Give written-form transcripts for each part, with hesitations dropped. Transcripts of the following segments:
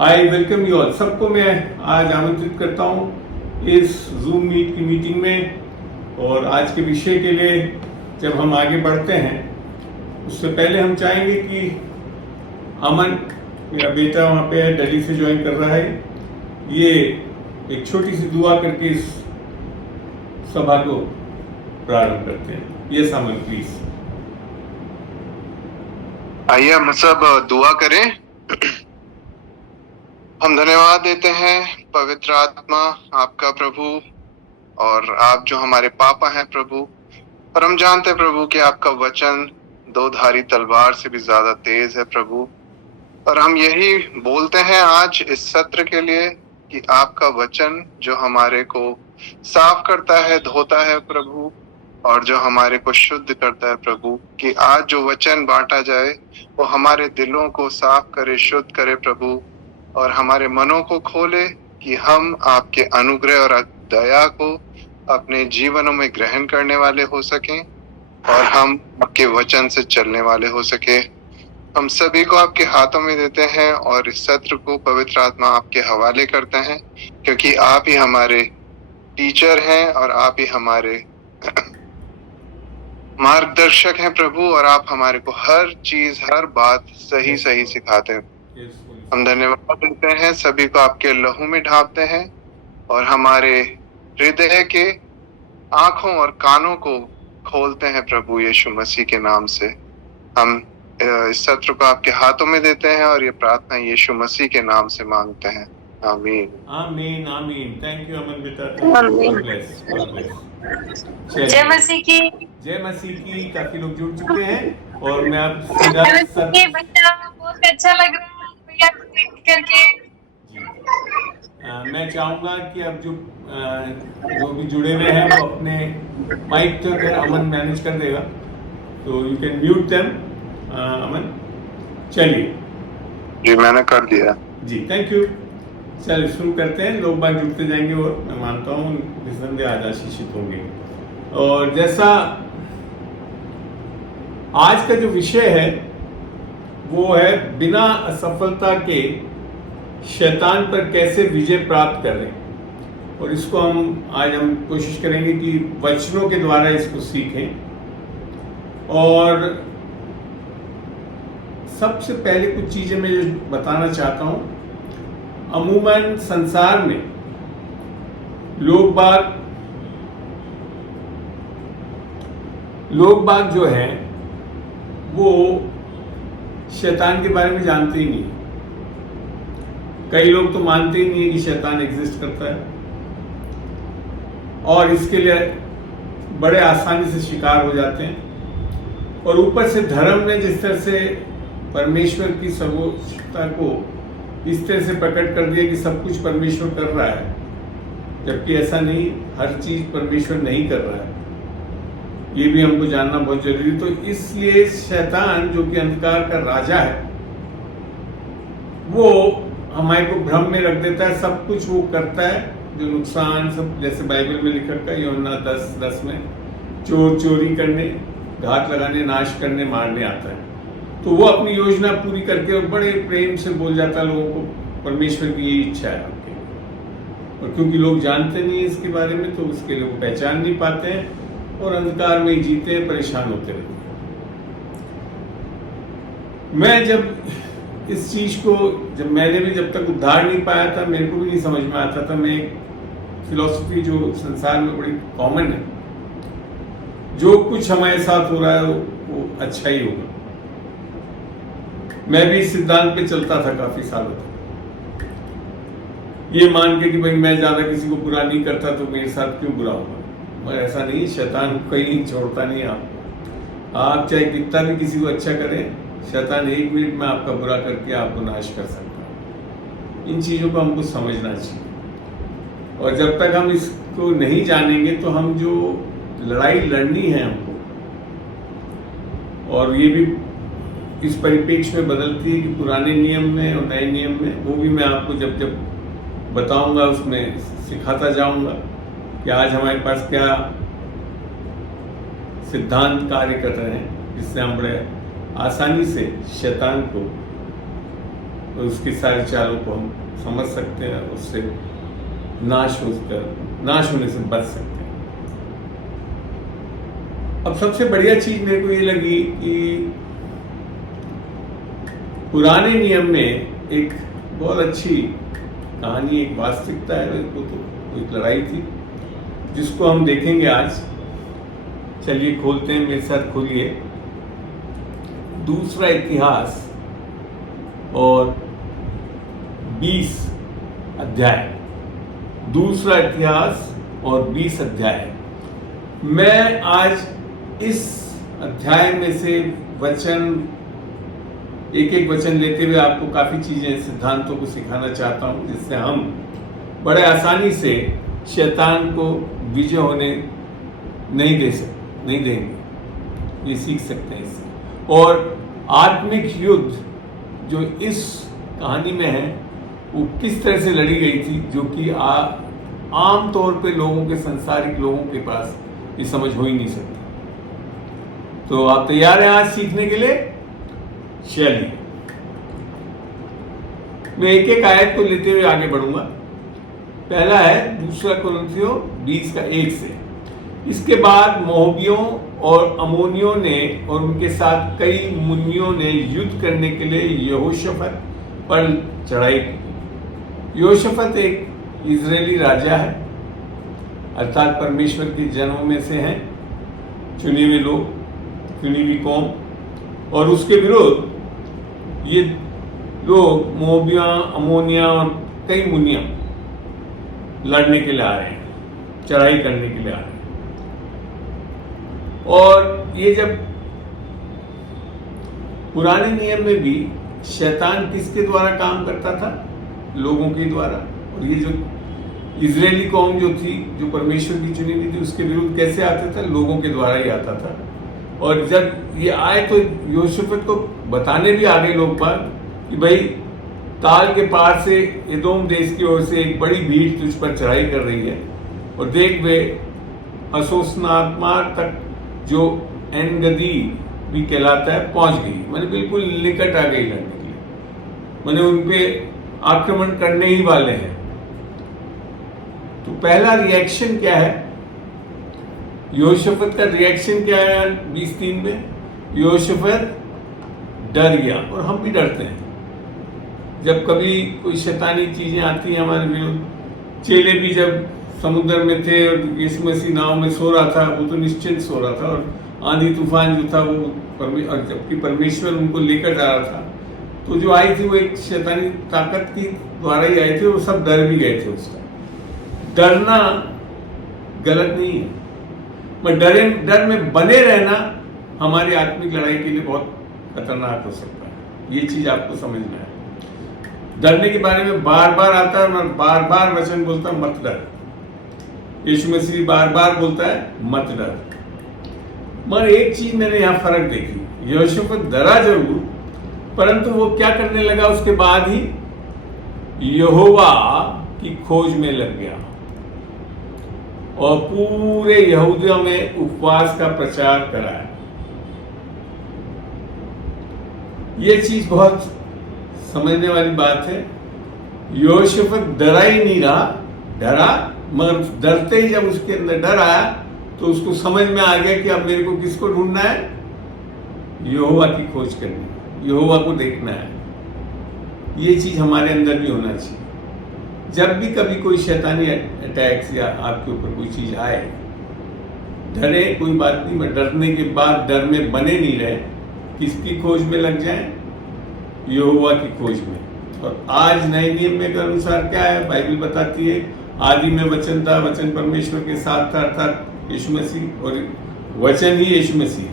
I welcome you all. सबको मैं आज आमंत्रित करता हूँ इस जूम मीट की मीटिंग में। और आज के विषय के लिए जब हम आगे बढ़ते हैं उससे पहले हम चाहेंगे कि अमन, मेरा बेटा वहाँ पे है, दिल्ली से ज्वाइन कर रहा है, ये एक छोटी सी दुआ करके इस सभा को प्रारंभ करते हैं। Yes Aman, please. आइए हम सब दुआ करें। हम धन्यवाद देते हैं पवित्र आत्मा आपका प्रभु, और आप जो हमारे पापा हैं प्रभु। और हम जानते हैं प्रभु कि आपका वचन दो धारी तलवार से भी ज्यादा तेज है प्रभु। और हम यही बोलते हैं आज इस सत्र के लिए कि आपका वचन जो हमारे को साफ करता है, धोता है प्रभु, और जो हमारे को शुद्ध करता है प्रभु, कि आज जो वचन बांटा जाए वो हमारे दिलों को साफ करे, शुद्ध करे प्रभु, और हमारे मनों को खोले कि हम आपके अनुग्रह और दया को अपने जीवनों में ग्रहण करने वाले हो सकें और हम आपके वचन से चलने वाले हो सके। हम सभी को आपके हाथों में देते हैं और इस सत्र को पवित्र आत्मा आपके हवाले करते हैं, क्योंकि आप ही हमारे टीचर हैं और आप ही हमारे मार्गदर्शक हैं प्रभु, और आप हमारे को हर चीज, हर बात सही सही सिखाते हैं। हम धन्यवाद देते हैं, सभी को आपके लहू में ढापते हैं और हमारे हृदय के आंखों और कानों को खोलते हैं प्रभु यीशु मसीह के नाम से। हम इस सत्र को आपके हाथों में देते हैं और ये प्रार्थना यीशु मसीह के नाम से मांगते हैं। आमीन आमीन आमीन। थैंक यू अमन बेटा। जय मसीह की। जय मसीह की। काफी लोग जुड़ चुके हैं और मैं आप भैया बहुत अच्छा लग रहा है भैया को देख करके। मैं चाहूंगा कि अब जो भी जुड़े हुए हैं वो अपने माइक तो अगर अमन मैनेज कर देगा तो यू कैन म्यूट देम। अमन चलिए। जी मैंने कर दिया जी, थैंक यू। चलिए शुरू करते हैं। लोग बात जुड़ते जाएंगे और मैं मानता हूँ निसंदेह आज आशीषित होंगे। और जैसा आज का जो विषय है वो है बिना असफलता के शैतान पर कैसे विजय प्राप्त करें। और इसको आज हम कोशिश करेंगे कि वचनों के द्वारा इसको सीखें। और सबसे पहले कुछ चीजें मैं जो बताना चाहता हूं, अमूमन संसार में लोग बाग जो हैं वो शैतान के बारे में जानते ही नहीं। कई लोग तो मानते ही नहीं है कि शैतान एग्जिस्ट करता है और इसके लिए बड़े आसानी से शिकार हो जाते हैं। और ऊपर से धर्म ने जिस तरह से परमेश्वर की सर्वोच्चता को इस तरह से प्रकट कर दिया कि सब कुछ परमेश्वर कर रहा है, जबकि ऐसा नहीं, हर चीज परमेश्वर नहीं कर रहा है। ये भी हमको जानना बहुत जरूरी। तो इसलिए शैतान जो कि अंधकार का राजा है वो हमारे को भ्रम में रख देता है। सब कुछ वो करता है जो नुकसान, सब जैसे बाइबल में लिखा है यूहन्ना 10:10 में, चोर चोरी करने, घात लगाने, नाश करने, मारने आता है। तो वो अपनी योजना पूरी करके और बड़े प्रेम से बोल जाता है लोगों को परमेश्वर की ये इच्छा है आपके। और क्योंकि लोग जानते नहीं है इसके बारे में तो उसके लिए वो पहचान नहीं पाते हैं और अंधकार में ही जीते हैं, परेशान होते रहते हैं। मैं जब इस चीज को मैंने भी जब तक उद्धार नहीं पाया था, मेरे को भी नहीं समझ में आता था। मैं एक फिलॉसफी जो संसार में बड़ी कॉमन है, जो कुछ हमारे साथ हो रहा है वो अच्छा ही होगा। मैं भी इस सिद्धांत पे चलता था काफी सालों तक, ये मान के कि भाई मैं ज्यादा किसी को बुरा नहीं करता तो मेरे साथ क्यों बुरा होगा। मगर ऐसा नहीं, शैतान कहीं छोड़ता नहीं आपको। आप चाहे कितना भी किसी को अच्छा करें, शैतान 1 मिनट में आपका बुरा करके आपको नाश कर सकता है। इन चीजों को हमको समझना चाहिए। और जब तक हम इसको नहीं जानेंगे तो हम जो लड़ाई लड़नी है हमको, और ये भी इस परिप्रेक्ष्य में बदलती है कि पुराने नियम में और नए नियम में, वो भी मैं आपको जब जब बताऊंगा उसमें सिखाता जाऊंगा कि आज हमारे पास क्या सिद्धांत कार्य कर रहे हैं, जिससे हम बड़े आसानी से शैतान को तो उसकी सारी चालों को हम समझ सकते हैं, उससे नाश होने से बच सकते हैं। अब सबसे बढ़िया चीज मेरे को ये लगी कि पुराने नियम में एक बहुत अच्छी कहानी, एक वास्तविकता है, वो तो एक लड़ाई थी जिसको हम देखेंगे आज। चलिए खोलते हैं, मेरे साथ खोलिए दूसरा इतिहास और 20 अध्याय। दूसरा इतिहास और 20 अध्याय। मैं आज इस अध्याय में से वचन, एक एक वचन लेते हुए आपको काफी चीजें, सिद्धांतों को सिखाना चाहता हूं, जिससे हम बड़े आसानी से शैतान को विजय होने नहीं देंगे, ये सीख सकते हैं इससे। और आत्मिक युद्ध जो इस कहानी में है वो किस तरह से लड़ी गई थी, जो कि आम तौर पे लोगों के, संसारिक लोगों के पास ये समझ हो ही नहीं सकती। तो आप तैयार हैं आज सीखने के लिए? चलिए, मैं एक एक आयत को लेते हुए आगे बढ़ूंगा। पहला है दूसरा कुरिन्थियों 20 का 1 से। इसके बाद मोआबियों और अम्मोनियों ने और उनके साथ कई मुन्नियों ने युद्ध करने के लिए यहोशाफत पर चढ़ाई की। यहोशाफत एक इजरायली राजा है, अर्थात परमेश्वर के जनों में से हैं, चुने हुए लोग, चुनी हुई कौम। और उसके विरुद्ध ये लोग मोआबिया, अम्मोनिया और कई मुनिया लड़ने के लिए आ रहे हैं, चढ़ाई करने के लिए आ रहे हैं। और ये जब पुराने नियम में भी शैतान किसके द्वारा काम करता था? लोगों के द्वारा। और ये जो इजरायली कौम जो थी, जो परमेश्वर की चुनी हुई थी, उसके विरुद्ध कैसे आता था? लोगों के द्वारा ही आता था। और जब ये आए तो यहोशाफत को बताने भी आ गए लोग बात कि भाई ताल के पार से एदोम देश की ओर से एक बड़ी भीड़ तुझ पर चढ़ाई कर रही है, और देख वे असोसनात्मार तक जो एन गदी भी कहलाता है पहुंच गई। मैंने बिल्कुल निकट आ गई लड़ने के लिए, मैंने उन पे आक्रमण करने ही वाले हैं। तो पहला रिएक्शन क्या है? यहोशाफत का रिएक्शन क्या है? 20:3 में यहोशाफत डर गया। और हम भी डरते हैं जब कभी कोई शैतानी चीजें आती हैं हमारे विरुद्ध। चेले भी जब समुद्र में थे और यीशु मसीह नाव में सो रहा था, वो तो निश्चिंत सो रहा था, और आंधी तूफान जो था वो और जबकि परमेश्वर उनको लेकर जा रहा था, तो जो आई थी वो एक शैतानी ताकत की द्वारा ही आए थे। वो सब डर भी गए थे उसका। डरना गलत नहीं है, पर डर में बने रहना हमारी आत्मिक लड़ाई के लिए बहुत खतरनाक हो सकता है। ये चीज आपको समझना है। डरने के बारे में बार बार आता है, मैं बार बार वचन बोलता हूं, मत डर। यीशु मसीह बार बार बोलता है मत डर। मगर एक चीज मैंने यहां फर्क देखी, यहोशाफत डरा जरूर, परंतु वो क्या करने लगा? उसके बाद ही यहोवा की खोज में लग गया और पूरे यहूदिया में उपवास का प्रचार कराया। ये चीज बहुत समझने वाली बात है। यहोशाफत डरा ही नहीं रहा, डरा, मगर डरते ही जब उसके अंदर डर आया तो उसको समझ में आ गया कि अब मेरे को किसको ढूंढना है? यहोवा की खोज करनी, यहोवा को देखना है। ये चीज हमारे अंदर भी होना चाहिए। जब भी कभी कोई शैतानी अटैक्स या आपके ऊपर कोई चीज आए, डरे कोई बात नहीं, मगर डरने के बाद डर में बने नहीं रहे, किसकी खोज में लग जाए? यहोवा की खोज में। और आज नए नियम में के अनुसार क्या है? बाइबल बताती है आदि में वचन था, वचन परमेश्वर के साथ था, अर्थात यीशु मसीह, और वचन ही यीशु मसीह।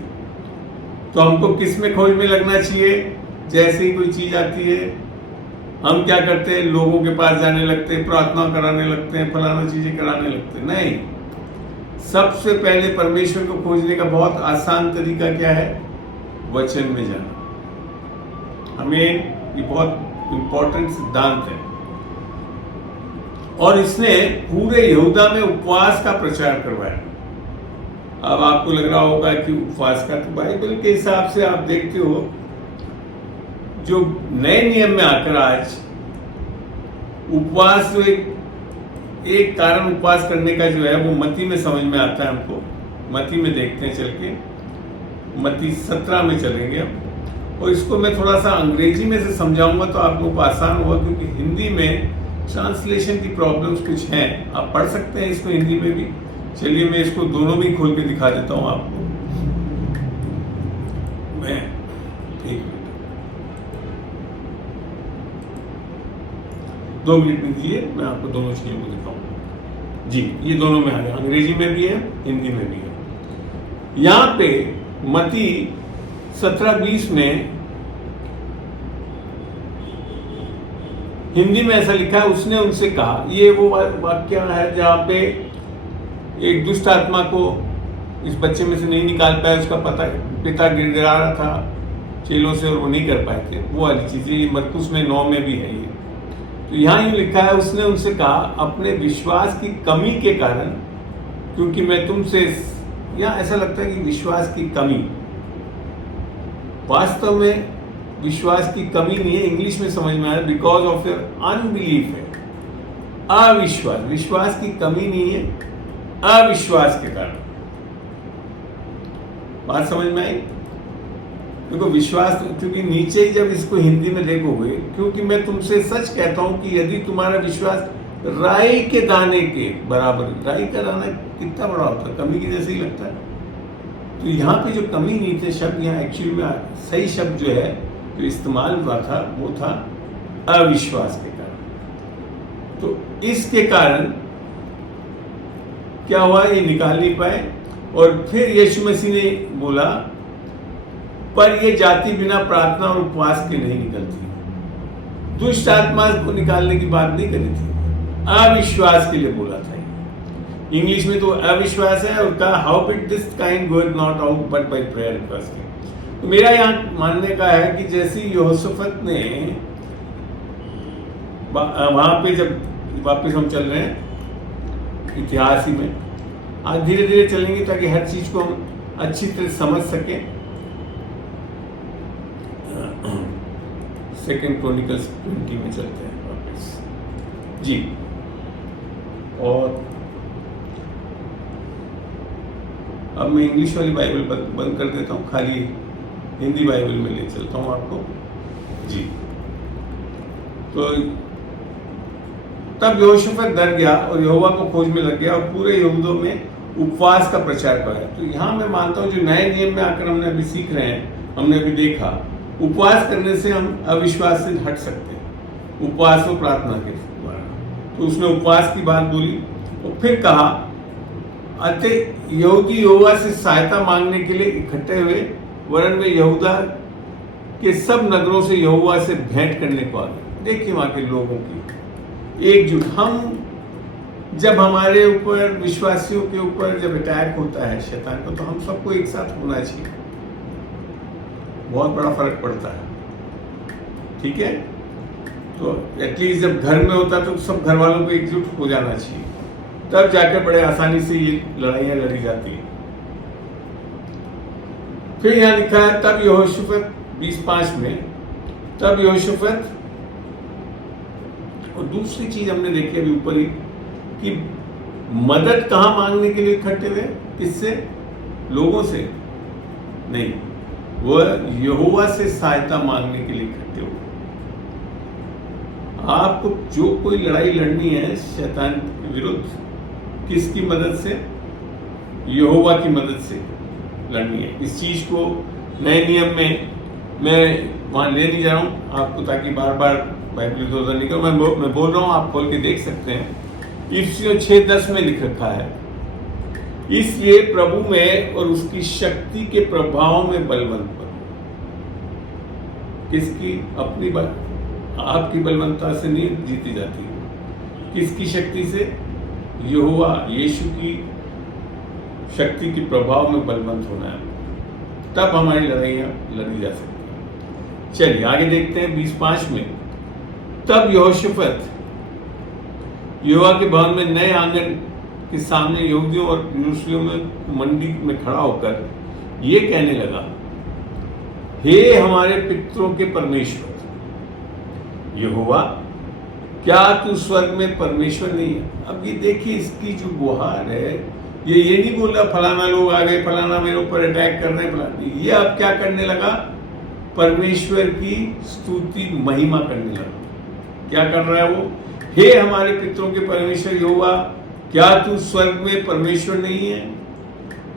तो हमको किस में खोज में लगना चाहिए? जैसे ही कोई चीज आती है हम क्या करते हैं? लोगों के पास जाने लगते हैं, प्रार्थना कराने लगते हैं, फलाना चीजें कराने लगते हैं। नहीं, सबसे पहले परमेश्वर को खोजने का बहुत आसान तरीका क्या है? वचन में जाना। हमें ये बहुत इंपॉर्टेंट सिद्धांत है। और इसने पूरे यहूदा में उपवास का प्रचार करवाया। अब आपको लग रहा होगा कि उपवास का, तो बाइबल के हिसाब से आप देखते हो जो नए नियम में आकर आज उपवास एक कारण उपवास करने का जो है वो मत्ती में समझ में आता है हमको। मत्ती में देखते हैं चल के, मत्ती 17 में चलेंगे हम, और इसको मैं थोड़ा सा अंग्रेजी में से समझाऊंगा तो आप लोगों को आसान होगा, क्योंकि हिंदी में ट्रांसलेशन की प्रॉब्लम्स कुछ हैं। आप पढ़ सकते हैं इसको हिंदी में भी। चलिए मैं इसको दोनों में खोल के दिखा देता हूं आपको। मैं एक मिनट, 2 मिनट में दीजिए, मैं आपको दोनों चीजों को दिखाऊंगा। जी, ये दोनों में आ गया, अंग्रेजी में भी है, हिंदी में भी है। यहां पे मत्ती 17:20 में हिंदी में ऐसा लिखा है, उसने उनसे कहा। ये वो वाक्य है जहां पे एक दुष्ट आत्मा को इस बच्चे में से नहीं निकाल पाया, उसका पिता गिड़गिड़ा रहा था चेलों से और वो नहीं कर पाए थे, वो वाली चीजें। ये मरकुस में 9 में भी है ये। तो यहाँ यूं लिखा है, उसने उनसे कहा, अपने विश्वास की कमी के कारण, क्योंकि मैं तुमसे, यहाँ ऐसा लगता है कि विश्वास की कमी, वास्तव में विश्वास की कमी नहीं है। इंग्लिश में समझ में आया, बिकॉज ऑफ योर अनबिलीफ है, अविश्वास। विश्वास की कमी नहीं है, अविश्वास के कारण। बात समझ में आई? देखो विश्वास, क्योंकि नीचे ही जब इसको हिंदी में देखोगे, क्योंकि मैं तुमसे सच कहता हूं कि यदि तुम्हारा विश्वास राई के दाने के बराबर, राई का दाना कितना बड़ा होता है, कमी की जैसे ही लगता है। तो यहाँ पे जो कमी नहीं थे शब्द, यहाँ एक्चुअली में सही शब्द जो है जो इस्तेमाल हुआ था वो था अविश्वास के कारण। तो इसके कारण क्या हुआ, ये निकाल नहीं पाए। और फिर यीशु मसीह ने बोला, पर ये जाति बिना प्रार्थना और उपवास के नहीं निकलती। दुष्ट आत्मा को निकालने की बात नहीं करी थी, अविश्वास के लिए बोला था। इंग्लिश में तो अविश्वास है, और कहा how bit this kind going not out but by prayer and fasting. तो मेरा यहाँ मानने का है कि जैसे यहोशफत ने वहां पे, जब वापस हम चल रहे हैं इतिहास ही में, आज धीरे धीरे चलेंगे ताकि हर चीज को हम अच्छी तरह समझ सकें। 2 क्रॉनिकल्स 20 में चलते हैं वापस जी। और अब मैं इंग्लिश वाली बाइबल बंद कर देता हूँ, खाली हिंदी बाइबल में ले चलता हूँ आपको जी। तो तब यहोशफत डर गया और यहोवा को खोज में लग गया और पूरे यहूदों में उपवास का प्रचार कराया। तो यहाँ मैं मानता हूँ जो नए नियम में आकर हमने अभी सीख रहे हैं, हमने अभी देखा, उपवास करने से हम अविश्वास से हट सकते हैं, उपवास और प्रार्थना के द्वारा। तो उसने उपवास की बात बोली और फिर कहा, अतः यहूदी यहोवा से सहायता मांगने के लिए इकट्ठे हुए, वरन वे यहूदा के सब नगरों से यहोवा से भेंट करने को आ गए। देखिए वहां के लोगों की एकजुट। हम जब हमारे ऊपर, विश्वासियों के ऊपर जब अटैक होता है शैतान का, तो हम सबको एक साथ होना चाहिए, बहुत बड़ा फर्क पड़ता है। ठीक है, तो एटलीस्ट जब घर में होता है तो सब घर वालों को एकजुट हो जाना चाहिए, तब जाकर बड़े आसानी से ये लड़ाइयां लड़ी जाती हैं। फिर यहां लिखा है, तब यहोशफत 20:5 में, तब यहोशफत, और दूसरी चीज हमने देखी अभी ऊपर ही कि मदद कहां मांगने के लिए इकट्ठे हुए, किससे? लोगों से नहीं, वो यहोवा से सहायता मांगने के लिए इकट्ठे हुए। आपको जो कोई लड़ाई लड़नी है शैतान के विरुद्ध, किसकी मदद से? यहोवा की मदद से लड़नी है। इस चीज को नए नियम में मैं वहां ले नहीं जा रहा हूं आपको, ताकि बार बार बाइबल इधर नहीं करो। मैं बोल रहा हूं, आप खोल के देख सकते हैं। इफिसियों 6:10 में लिख रखा है, इसलिए प्रभु में और उसकी शक्ति के प्रभाव में बलवंत बनो। किसकी? अपनी आपकी बलवंता से नहीं जीती जाती, किसकी शक्ति से? यहोवा यीशु की शक्ति के प्रभाव में बलवंत होना है, तब हमारी लड़ाइयां लड़ी जा सकती है। चलिए आगे देखते हैं 20:5 में, तब यहोशफत यहोवा के भवन में नए आंगन के सामने यहूदियों और यरूशलेम में मंडी में खड़ा होकर ये कहने लगा, हे हमारे पितरों के परमेश्वर, यहोवा, क्या तू स्वर्ग में परमेश्वर नहीं है? अब ये देखिए, इसकी जो गुहार है, ये नहीं बोल रहा फलाना लोग आ गए, फलाना मेरे ऊपर अटैक कर रहे हैं, फलाना। ये अब क्या करने लगा? परमेश्वर की स्तुति महिमा करने लगा। क्या कर रहा है वो? हे हमारे पितरों के परमेश्वर यहोवा, क्या तू स्वर्ग में परमेश्वर नहीं है?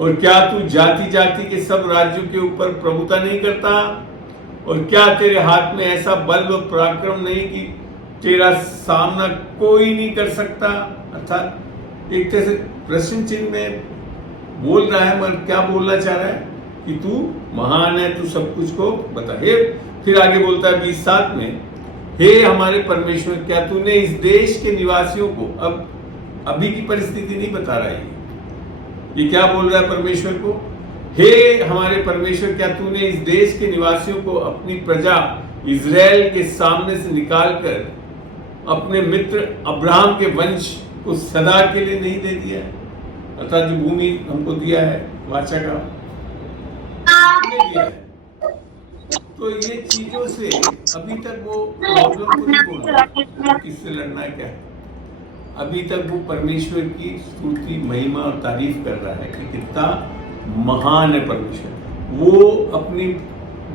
और क्या तू जाति जाति के सब राज्यों के ऊपर प्रभुता नहीं करता? और क्या तेरे हाथ में ऐसा बल और पराक्रम नहीं कि तेरा सामना कोई नहीं कर सकता? अर्थात एक तरह से प्रश्न चिन्ह में बोल रहा है, मगर क्या बोलना चाह रहा है? कि तू महान है, तू सब कुछ को बता। हे फिर आगे बोलता है 20:7 में, हे हमारे परमेश्वर, क्या तूने इस देश के निवासियों को, अब अभी की परिस्थिति नहीं बता रहा है, ये क्या बोल रहा है परमेश्वर को? हे हमारे परमेश्वर, क्या तूने इस देश के निवासियों को अपनी प्रजा इजराइल के सामने से निकालकर अपने मित्र अब्राहम के वंश को सदा के लिए नहीं दे दिया? अर्थात जो भूमि हमको दिया है वाचा का दिया है। तो ये चीजों से अभी तक वो प्रॉब्लम को नहीं बोल रहा किससे लड़ना है, क्या है। अभी तक वो परमेश्वर की स्तुति महिमा और तारीफ कर रहा है कि कितना महान है परमेश्वर। वो अपनी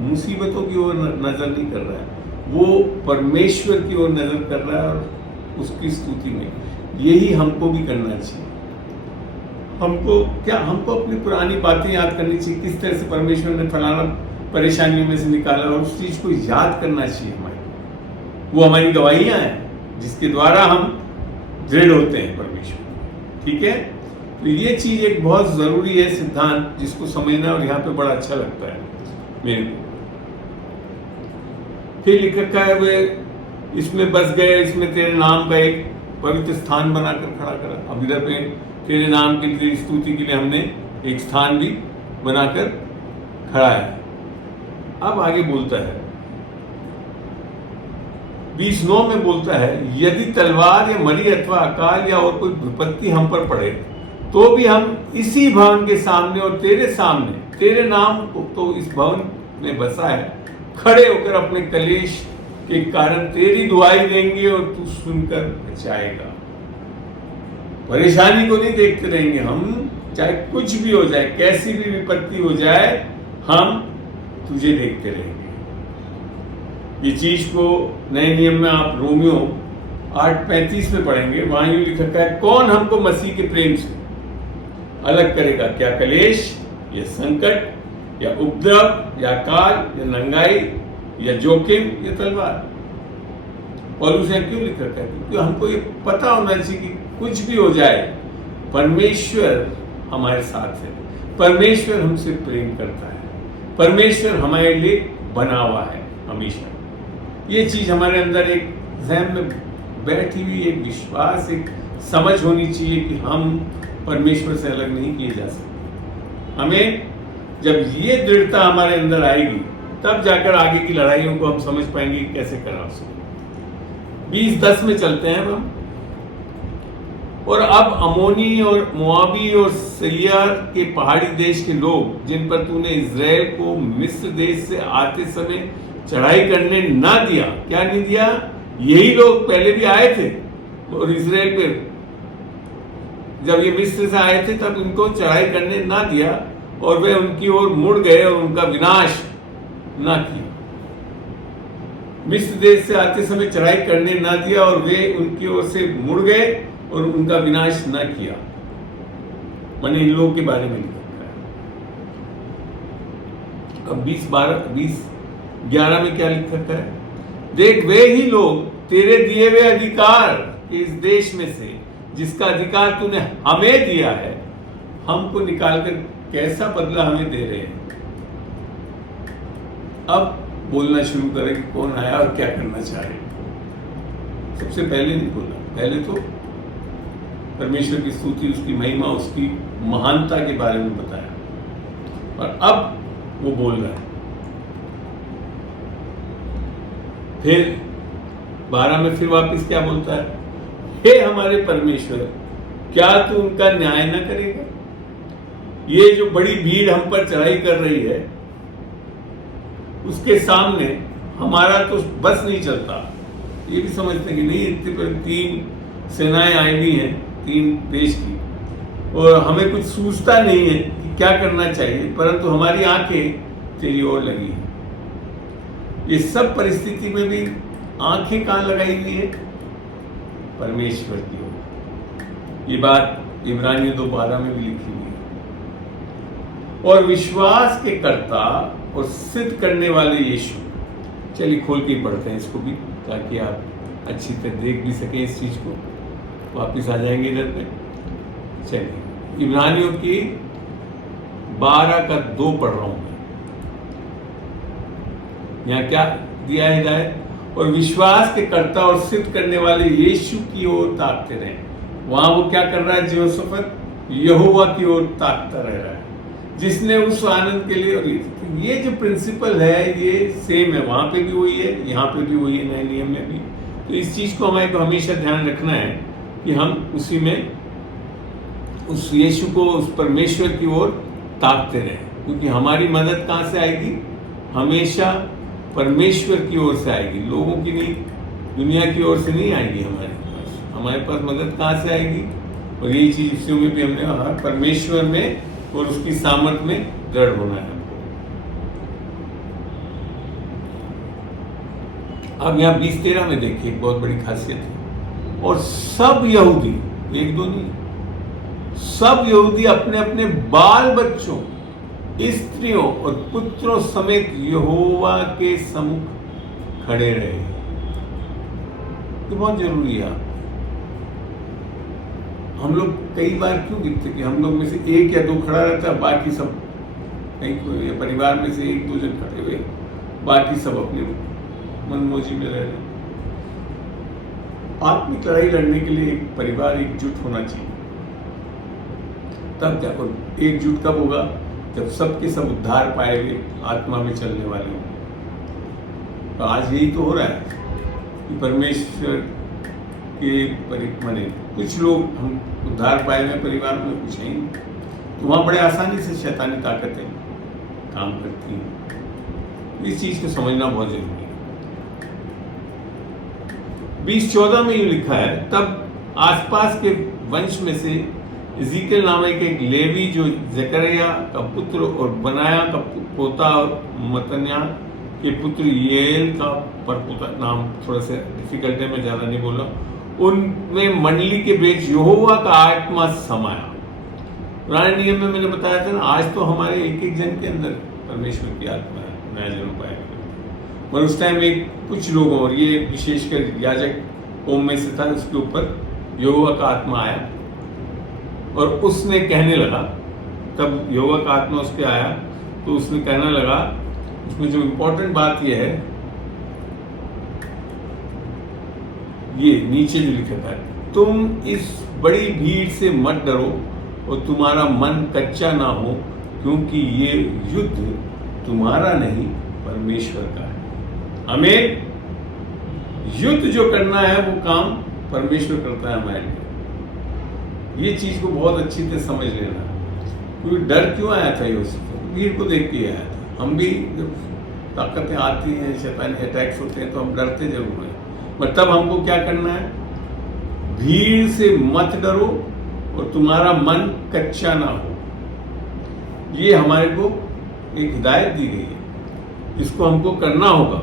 मुसीबतों की ओर नजर नहीं कर रहा है, वो परमेश्वर की ओर नजर कर रहा है और उसकी स्तुति में। यही हमको भी करना चाहिए। हमको अपनी पुरानी बातें याद करनी चाहिए, किस तरह से परमेश्वर ने फलाना परेशानियों में से निकाला, और उस चीज को याद करना चाहिए हमारी। वो हमारी गवाहियां हैं जिसके द्वारा हम दृढ़ होते हैं परमेश्वर। ठीक है, तो ये चीज एक बहुत जरूरी है सिद्धांत, जिसको समझना और यहाँ पे बड़ा अच्छा लगता है मेरे को। फिर लिख रखा है वे इसमें बस गए, इसमें तेरे नाम का एक पवित्र स्थान बनाकर खड़ा करा। अब इधर पे तेरे नाम की तेरी स्तुति के लिए हमने एक स्थान भी बनाकर खड़ा है। अब आगे बोलता है 20:9 में बोलता है, यदि तलवार या मरी अथवा अकाल या और कोई विपत्ति हम पर पड़े, तो भी हम इसी भवन के सामने और तेरे सामने, तेरे नाम को तो इस भवन में बसा है, खड़े होकर अपने कलेश के कारण तेरी दुआई देंगे और तू सुनकर बचाएगा। परेशानी को नहीं देखते रहेंगे हम, चाहे कुछ भी हो जाए, कैसी भी विपत्ति हो जाए, हम तुझे देखते रहेंगे। ये चीज को नए नियम में आप रोमियो 8:35 में पढ़ेंगे, वहां यूं लिखा है, कौन हमको मसीह के प्रेम से अलग करेगा? क्या क्लेश या संकट या उपद्रव या काल या नंगाई या जोखिम या तलवार? पौलुस ने क्यों लिख रखा है? क्योंकि हमको ये पता होना चाहिए कि कुछ भी हो जाए, परमेश्वर हमारे साथ है, परमेश्वर हमसे प्रेम करता है, परमेश्वर हमारे लिए बना हुआ है हमेशा। ये चीज हमारे अंदर एक ज़हन में बैठी हुई एक विश्वास, एक समझ होनी चाहिए कि हम परमेश्वर से अलग नहीं किए जा सकते। हमें जब ये दृढ़ता हमारे अंदर आएगी, तब जाकर आगे की लड़ाइयों को हम समझ पाएंगे कि कैसे करा सकते। 20:10 में चलते हैं हम। और अब अमोनी और मोआबी और सैयार के पहाड़ी देश के लोग, जिन पर तूने इजराइल को मिस्र देश से आते समय चढ़ाई करने ना दिया, क्या नहीं दिया? यही लोग पहले भी आए थे और इजराइल पे जब ये मिस्र से आए थे तब इनको चढ़ाई करने ना दिया, और वे उनकी ओर मुड़ गए और उनका विनाश ना किया। मिस्र देश से आते समय चढ़ाई करने ना दिया और वे उनकी ओर से मुड़ गए और उनका विनाश ना किया। मैंने इन लोगों के बारे में लिखा है। अब 20:11 में क्या लिखा है? देख, वे ही लोग तेरे दिए हुए अधिकार के इस देश में से, जिसका अधिकार तूने हमें दिया है, हमको निकालकर कैसा बदला हमें दे रहे हैं। अब बोलना शुरू करें कि कौन आया और क्या करना चाह रहे। सबसे पहले नहीं बोला, पहले तो परमेश्वर की स्तुति, उसकी महिमा, उसकी महानता के बारे में बताया, और अब वो बोल रहा है। फिर 12 में फिर वापस क्या बोलता है? हे हमारे परमेश्वर, क्या तू उनका न्याय न करेगा? ये जो बड़ी भीड़ हम पर चढ़ाई कर रही है, उसके सामने हमारा तो बस नहीं चलता। ये भी समझते हैं कि नहीं, इतने पर 3 सेनाएं आई हुई हैं 3 देश की, और हमें कुछ सूझता नहीं है कि क्या करना चाहिए, परंतु हमारी आंखें तेरी ओर लगी हैं। ये सब परिस्थिति में भी आंखें कहाँ लगाई हुई है? परमेश्वर की ओर। ये बात इब्रानियों 2:12 में भी लिखी हुई है। और विश्वास के कर्ता और सिद्ध करने वाले यीशु, चलिए खोल के पढ़ते हैं इसको भी, ताकि आप अच्छी तरह देख भी सकें इस चीज को। वापिस आ जाएंगे इधर पे। चलिए इब्रानियों की 12:2 पढ़ रहा हूं मैं। यहाँ क्या दिया है हिदायत? और विश्वास के कर्ता और सिद्ध करने वाले यीशु की ओर ताकते रहे। वहां वो क्या कर रहा है? यहोशाफात यहोवा की ओर ताकता रह रहा है, जिसने उस आनंद के लिए। और ये जो प्रिंसिपल है ये सेम है, वहां पे भी वही है, यहाँ पे भी वही है, नए नियम में भी। तो इस चीज को हमें हमेशा ध्यान रखना है कि हम उसी में उस यीशु को, उस परमेश्वर की ओर ताकते रहें, क्योंकि हमारी मदद कहाँ से आएगी? हमेशा परमेश्वर की ओर से आएगी, लोगों की नहीं, दुनिया की ओर से नहीं आएगी। हमारे पास मदद कहाँ से आएगी? और ये चीज इसी में भी हमने परमेश्वर में और उसकी सामर्थ में दृढ़ होना है। अब यहाँ 20:13 में देखिए एक बहुत बड़ी खासियत है। और सब यहूदी, एक दो नहीं, सब यहूदी अपने अपने बाल बच्चों, स्त्रियों और पुत्रों समेत यहोवा के सम्मुख खड़े रहे। तो बहुत जरूरी है। हम लोग कई बार क्यों दिखते कि हम लोग में से 1 या 2 खड़ा रहता है, बाकी सब कहीं परिवार में से 1-2 जन खड़े हुए, बाकी सब अपने मनमोजी में रह रहे। आत्मिक लड़ाई लड़ने के लिए एक परिवार एकजुट होना चाहिए। तब क्या? एकजुट कब होगा? जब सबके सब उद्धार पाएंगे, आत्मा में चलने वाले होंगे। तो आज यही तो हो रहा है कि परमेश्वर के मने कुछ लोग हम उद्धार पाए हुए परिवार में, कुछ नहीं, तो वहां बड़े आसानी से शैतानी ताकतें काम करती हैं। इस चीज को समझना बहुत जरूरी है। 20:14 में यूं लिखा है, तब आसपास के वंश में से इज़ीकियल नामक एक लेवी, जो जकरिया का पुत्र और बनाया का पोता और मतन्या के पुत्र येल का परपोता, नाम थोड़ा सा डिफिकल्ट है, मैं ज्यादा नहीं बोल रहा, उनमें मंडली के बीच यहोवा का आत्मा समाया। पुराने नियम में मैंने बताया था ना, आज तो हमारे एक जन के अंदर परमेश्वर की आत्मा है, नया जन्म पाया। और उस टाइम एक कुछ लोगों, और ये विशेषकर याजक कौम में से था, उसके ऊपर यहोवा का आत्मा आया और उसने कहने लगा, तब यहोवा का आत्मा उसके आया तो उसने कहने लगा, उसमें जो इम्पोर्टेंट बात यह है, ये नीचे जो लिखा था, तुम इस बड़ी भीड़ से मत डरो और तुम्हारा मन कच्चा ना हो, क्योंकि ये युद्ध तुम्हारा नहीं परमेश्वर का है। हमें युद्ध जो करना है वो काम परमेश्वर करता है हमारे लिए। ये चीज को बहुत अच्छी तरह समझ लेना। क्योंकि डर क्यों आया था यूसुफ? भीड़ को देख के आया था। हम भी जब ताकतें आती हैं, शैतानी अटैक्स होते हैं, तो हम डरते जरूर हैं, पर तब हमको क्या करना है? भीड़ से मत डरो और तुम्हारा मन कच्चा ना हो। ये हमारे को एक हिदायत दी गई है, इसको हमको करना होगा।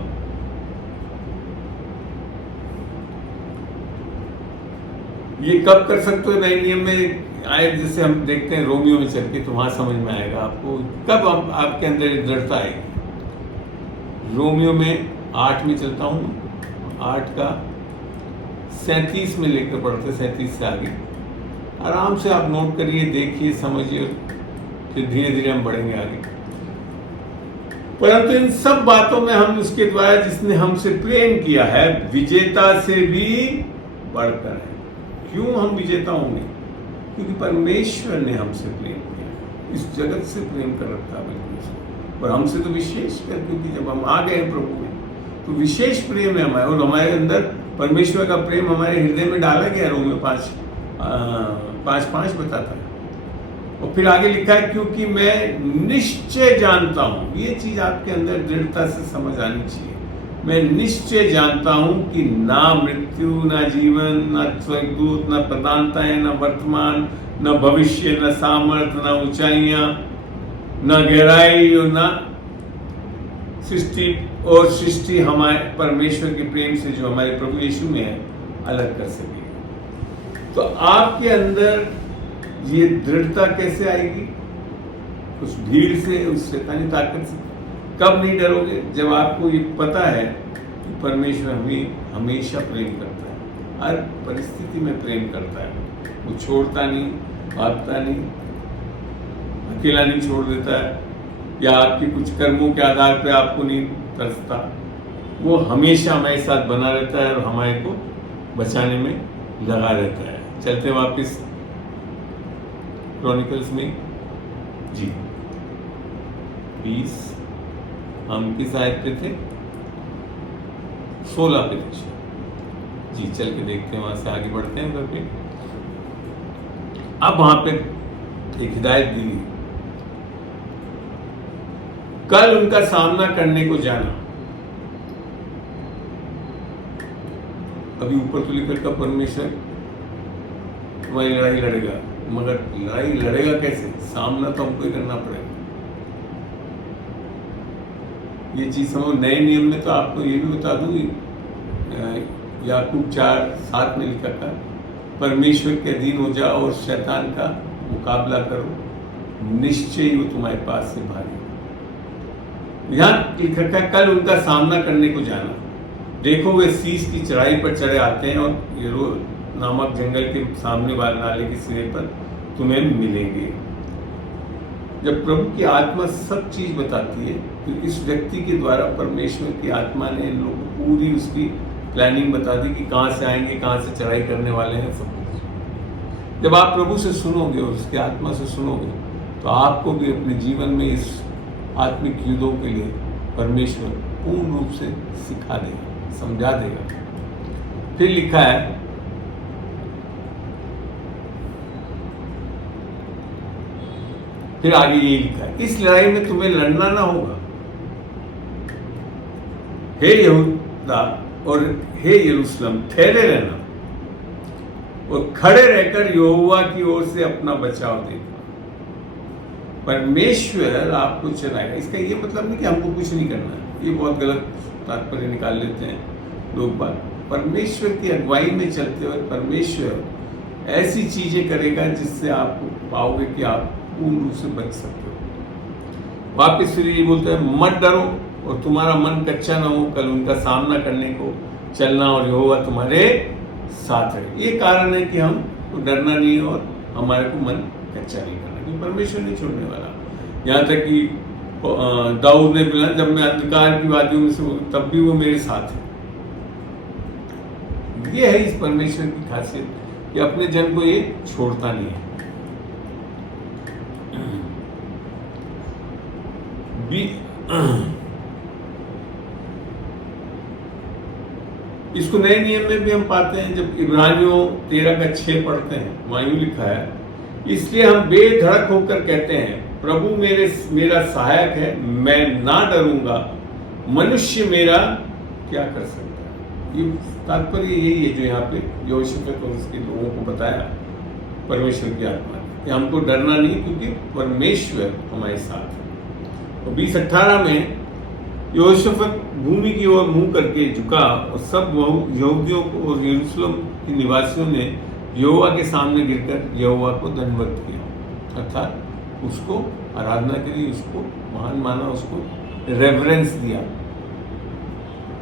ये कब कर सकते हो? नए नियम में आए, जैसे हम देखते हैं रोमियो में चल के, तो वहां समझ में आएगा आपको कब आपके अंदर दृढ़ता आएगी। रोमियो में 8 में चलता हूं, 8 का 37 में लेकर पढ़ते, 37 से आगे आराम से आप नोट करिए, देखिए, समझिए, फिर धीरे धीरे हम बढ़ेंगे आगे। परंतु इन सब बातों में हम उसके द्वारा जिसने हमसे प्रेम किया है विजेता से भी बढ़कर है। क्यों हम विजेता होंगे? क्योंकि परमेश्वर ने हमसे प्रेम किया, इस जगत से प्रेम कर रखा है और हमसे तो विशेष कर, क्योंकि जब हम आ गए प्रभु में तो विशेष प्रेम है हमारे, और हमारे अंदर परमेश्वर का प्रेम हमारे हृदय में डाला गया। रोमियो 5:5 बताता है। और फिर आगे लिखा है, क्योंकि मैं निश्चय जानता हूं। ये चीज आपके अंदर दृढ़ता से समझ आनी चाहिए। मैं निश्चय जानता हूं कि ना मृत्यु, ना जीवन, ना स्वर्गदूत, ना प्रधानताएं, ना वर्तमान, न भविष्य, न सामर्थ, न ऊंचाइयां, न गहराई और न सृष्टि हमारे परमेश्वर के प्रेम से जो हमारे प्रभु यीशु में है अलग कर सके। तो आपके अंदर ये दृढ़ता कैसे आएगी? उस भीड़ से, उस शैतानी ताकत से। कब नहीं डरोगे? जब आपको ये पता है कि परमेश्वर हमें हमेशा प्रेम करता है, हर परिस्थिति में प्रेम करता है। वो छोड़ता नहीं, भागता नहीं, अकेला नहीं छोड़ देता है, या आपके कुछ कर्मों के आधार पे आपको नहीं तरसता। वो हमेशा हमारे साथ बना रहता है और हमारे को बचाने में लगा रहता है। चलते हैं वापस क्रॉनिकल्स में जी। 20 हम किस आयत पे थे? 16 पे थे जी। चल के देखते हैं, वहां से आगे बढ़ते हैं उधर पे। अब वहां पे एक हिदायत दी गई, कल उनका सामना करने को जाना। अभी ऊपर तो लिखा का परमेश्वर तुम्हारी लड़ाई लड़ेगा, मगर लड़ाई लड़ेगा कैसे? सामना तो हमको ही करना पड़ेगा। ये चीज समझो। नए नियम में तो आपको ये भी बता दूं, याकूब 4:7 में लिखा था, परमेश्वर के अधीन हो जाओ और शैतान का मुकाबला करो, निश्चय ही वो तुम्हारे पास से भागेगा। यहाँ लिखा था कल उनका सामना करने को जाना। देखो वे शीश की चढ़ाई पर चढ़े आते हैं और येरो नामक जंगल के सामने वाले नाले के सिरे पर तुम्हें मिलेंगे। जब प्रभु की आत्मा सब चीज बताती है तो इस व्यक्ति के द्वारा परमेश्वर की आत्मा ने इन लोगों को पूरी उसकी प्लानिंग बता दी कि कहाँ से आएंगे, कहाँ से चढ़ाई करने वाले हैं, सब कुछ। जब आप प्रभु से सुनोगे और उसकी आत्मा से सुनोगे तो आपको भी अपने जीवन में इस आत्मिक युद्धों के लिए परमेश्वर पूर्ण रूप से सिखा देगा, समझा देगा। फिर लिखा है, फिर आगे ये लिखा है, इस लड़ाई में तुम्हें लड़ना ना होगा, हे यहूदा और हे यरूशलेम, ठहरे रहना और खड़े रहकर यहोवा की ओर से अपना बचाव देखना। परमेश्वर आपको चलाएगा। इसका ये मतलब नहीं कि हमको कुछ नहीं करना है, ये बहुत गलत तात्पर्य निकाल लेते हैं लोग बात। परमेश्वर की अगुवाई में चलते हुए परमेश्वर ऐसी चीजें करेगा जिससे आप पाओगे कि आप पूर्ण रूप से बच सकते हो। वापिस फिर ये बोलते हैं, मत डरो और तुम्हारा मन कच्चा ना हो, कल उनका सामना करने को चलना और यहोवा तुम्हारे साथ है। ये कारण है कि हम को डरना नहीं और हमारे को मन कच्चा नहीं करना, क्योंकि परमेश्वर नहीं छोड़ने वाला। यहाँ तक कि दाऊद ने बोला, जब मैं अंधकार की वादियों में से तब भी वो मेरे साथ है। ये है इस परमेश्वर की खासियत कि अपने जन को ये छोड़ता नहीं है। इसको नए नियम में भी हम पाते हैं, जब इब्रानियों 13:6 पढ़ते हैं, वहां यूं लिखा है, इसलिए हम बेधड़क होकर कहते हैं, प्रभु मेरा सहायक है, मैं ना डरूंगा, मनुष्य मेरा क्या कर सकता है। ये तात्पर्य यही है जो यहाँ पे यहोशप्पत और उसके लोगों को बताया परमेश्वर की आत्मा ने, कि हमको डरना नहीं, क्योंकि परमेश्वर हमारे साथ है। तो 20:18 में यहोशप्पत भूमि की ओर मुंह करके झुका और सब यहूदियों को और यरूशलेम के निवासियों ने यहोवा के सामने गिरकर यहोवा को दंडवत किया, अर्थात उसको आराधना करी, उसको महान माना, उसको रेवरेंस दिया।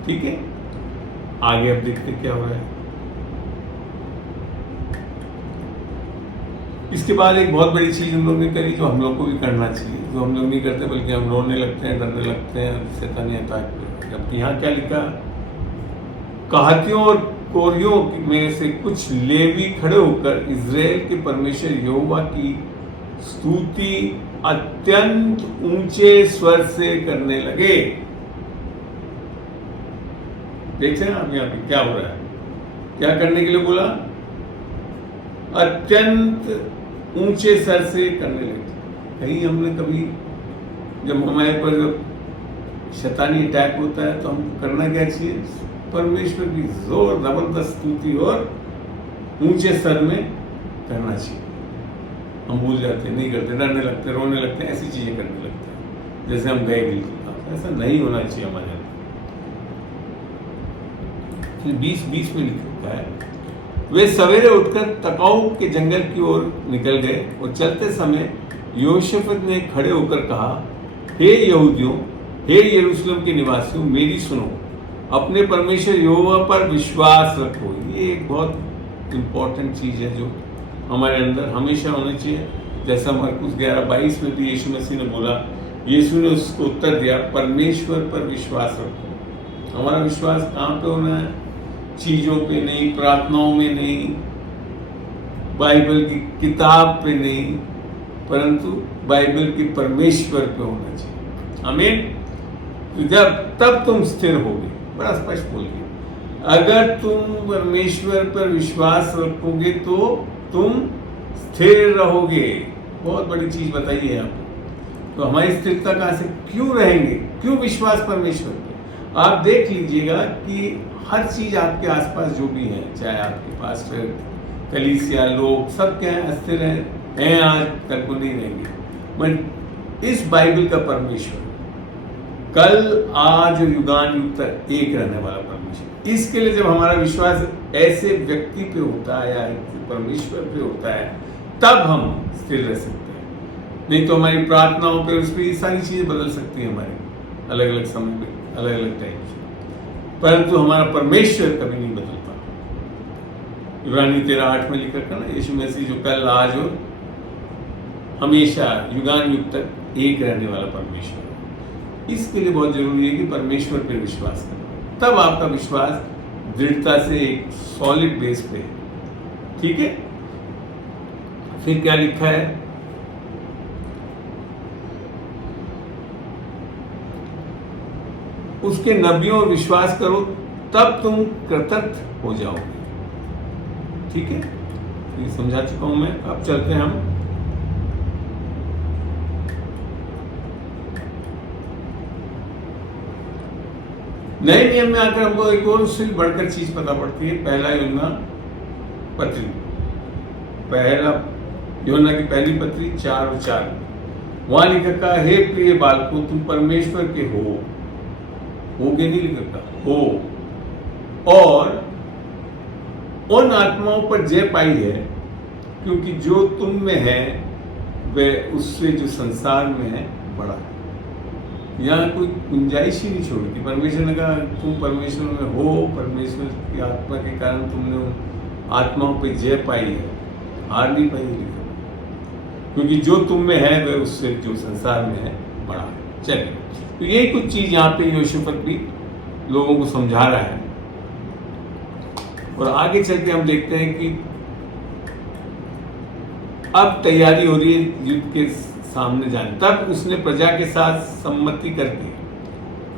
ठीक है, आगे अब देखते क्या हो रहा है। इसके बाद एक बहुत बड़ी चीज हम लोग ने करी जो हम लोग को भी करना चाहिए, जो हम लोग नहीं करते, बल्कि हम रोने लगते हैं, डरने लगते हैं, शैतानी अटैक पे। जबकि यहाँ क्या लिखा, कहातियों और कोरियों में से कुछ लेवी खड़े होकर इजराइल के परमेश्वर यहोवा की स्तुति अत्यंत ऊंचे स्वर से करने लगे। देखते हैं आप यहाँ पे क्या हो रहा है, क्या करने के लिए बोला, अत्यंत ऊंचे स्वर से करने लगे। कहीं हमने कभी जब हमारे पर शैतानी अटैक होता है तो हमको करना क्या चाहिए? परमेश्वर की जोर जबरदस्त स्तुति और ऊंचे स्तर में करना चाहिए। हम भूल जाते हैं, नहीं करते, डरने लगते हैं, रोने लगते हैं, ऐसी चीजें करने लगते हैं जैसे हम गए बिल्कुल। ऐसा नहीं होना चाहिए हमारे अंदर। 20-20 में लिखा है, वे सवेरे उठकर तकाऊ के जंगल की ओर निकल गए और चलते समय योशेफत ने खड़े होकर कहा, हे यहूदियों, हे यरूशलेम के निवासियों, मेरी सुनो, अपने परमेश्वर यहोवा पर विश्वास रखो। ये एक बहुत इंपॉर्टेंट चीज है जो हमारे अंदर हमेशा होनी चाहिए। जैसा मरकुस 11:22 में भी यीशु मसीह ने बोला, यीशु ने उसको उत्तर दिया, परमेश्वर पर विश्वास रखो। हमारा विश्वास कहाँ पे होना है? चीजों पे नहीं, प्रार्थनाओं में नहीं, बाइबल की किताब पे नहीं, परंतु बाइबल के परमेश्वर पे होना चाहिए। आमीन। तो जब तब तुम स्थिर होगे। बड़ा स्पष्ट बोल गया, अगर तुम परमेश्वर पर विश्वास रखोगे तो तुम स्थिर रहोगे। बहुत बड़ी चीज बताई है आपको। तो हमारी स्थिरता कहां से? क्यों रहेंगे? क्यों विश्वास परमेश्वर पे? आप देख लीजिएगा कि हर चीज आपके आसपास जो भी है, चाहे आपके पास कलीसिया, लोग, सब क्या है? अस्थिर हैं आज, कल को नहीं रहेंगे। बट इस बाइबल का परमेश्वर कल, आज और युगान युग तक एक रहने वाला परमेश्वर। इसके लिए जब हमारा विश्वास ऐसे व्यक्ति पे होता है या परमेश्वर पे होता है, तब हम स्थिर रह सकते हैं। नहीं तो हमारी प्रार्थनाओं पे, उस पर ये सारी चीजें बदल सकती हैं हमारे अलग अलग समय पे, अलग अलग टाइम से, परंतु हमारा परमेश्वर कभी नहीं बदलता। इब्रानी 13:8 में लिखा था ना, यीशु मसीह जो कल, आज और हमेशा युगान युग तक एक रहने वाला परमेश्वर है। इसके लिए बहुत जरूरी है कि परमेश्वर पर विश्वास करें, तब आपका विश्वास दृढ़ता से एक सॉलिड बेस पे है। ठीक है। फिर क्या लिखा है? उसके नबियों और विश्वास करो, तब तुम कृतज्ञ हो जाओगे। ठीक है, ये समझा चुका हूं मैं। अब चलते हैं हम नए नियम में आकर हमको एक और उससे बढ़कर चीज पता पड़ती है। पहला यूहन्ना पत्री, पहला यूहन्ना की पहली पत्री 4:4, वहां लिखा था, हे प्रिय बालकों, तुम परमेश्वर के होगे नहीं लिखा, हो, और उन आत्माओं पर जय पाई है, क्योंकि जो तुम में है वह उससे जो संसार में है बड़ा है। यहाँ कोई गुंजाइश ही नहीं छोड़ी थी। परमेश्वर ने कहा तुम परमेश्वर में हो, परमेश्वर की आत्मा के कारण तुमने उन आत्माओं पे जय पाई है, हार नहीं पाई है, क्योंकि जो तुम में है वह उससे जो संसार में है बड़ा है। चलिए, तो यही कुछ चीज यहाँ पे योशेफत भी लोगों को समझा रहा है। और आगे चलते हम देखते हैं कि अब तैयारी हो रही है युद्ध के सामने जाने। तब उसने प्रजा के साथ सम्मति करके,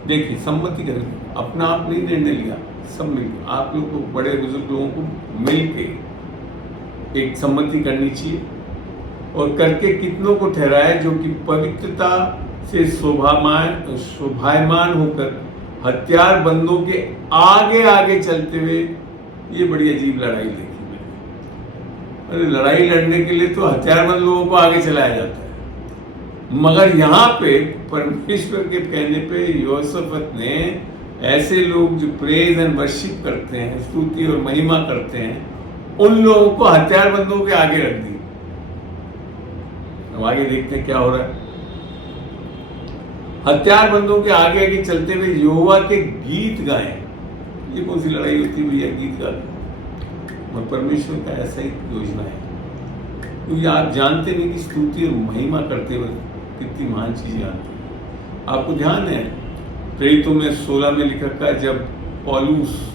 देखिए सम्मति करके, अपना आप नहीं निर्णय लिया, सब मिलकर, आप लोगों को, बड़े बुजुर्ग लोगों को मिलके एक सम्मति करनी चाहिए, और करके कितनों को ठहराए जो कि पवित्रता से शोभायमान होकर हथियार बंदों के आगे आगे चलते हुए। ये बड़ी अजीब लड़ाई देखी मैंने। अरे लड़ाई लड़ने के लिए तो हथियारबंद लोगों को आगे चलाया जाता है, मगर यहाँ पे परमेश्वर के कहने पे योसेफत ने ऐसे लोग जो प्रेज एंड वर्शिप करते हैं, स्तुति और महिमा करते हैं, उन लोगों को हथियारबंदों के आगे रख दी। अब आगे देखते हैं क्या हो रहा है। हथियारबंदों के आगे आगे चलते हुए यहोवा के गीत गाएं। ये कौन सी लड़ाई होती है भैया, गीत गाते? और परमेश्वर का ऐसा ही योजना है, क्योंकि आप जानते नहीं कि स्तुति और महिमा करते हुए कितनी महान चीजें आती हैं। आपको ध्यान है प्रेरितों में 16 में लिखा था, जब पौलुस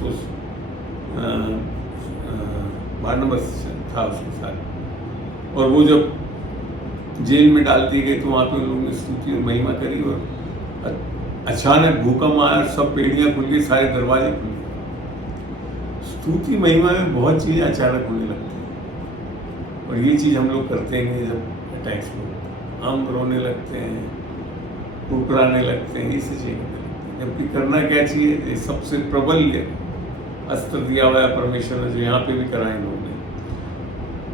बारनबास था उसके साथ, और वो जब जेल में डाल दी गई तो वहां पे उन लोगों ने स्तुति और महिमा करी, और अचानक भूकंप आया, सब पेड़ियां खुल गई, सारे दरवाजे खुल गए। स्तुति महिमा में बहुत चीजें अचानक होने लगती हैं, और ये चीज हम लोग करते हैं जब अटैक्स में हम रोने लगते हैं, कुकराने लगते हैं, ये चीजें करते हैं। जबकि करना क्या चाहिए, ये सबसे प्रबल अस्त्र दिया हुआ है परमेश्वर ने, जो यहाँ पे भी करा इन लोगों ने।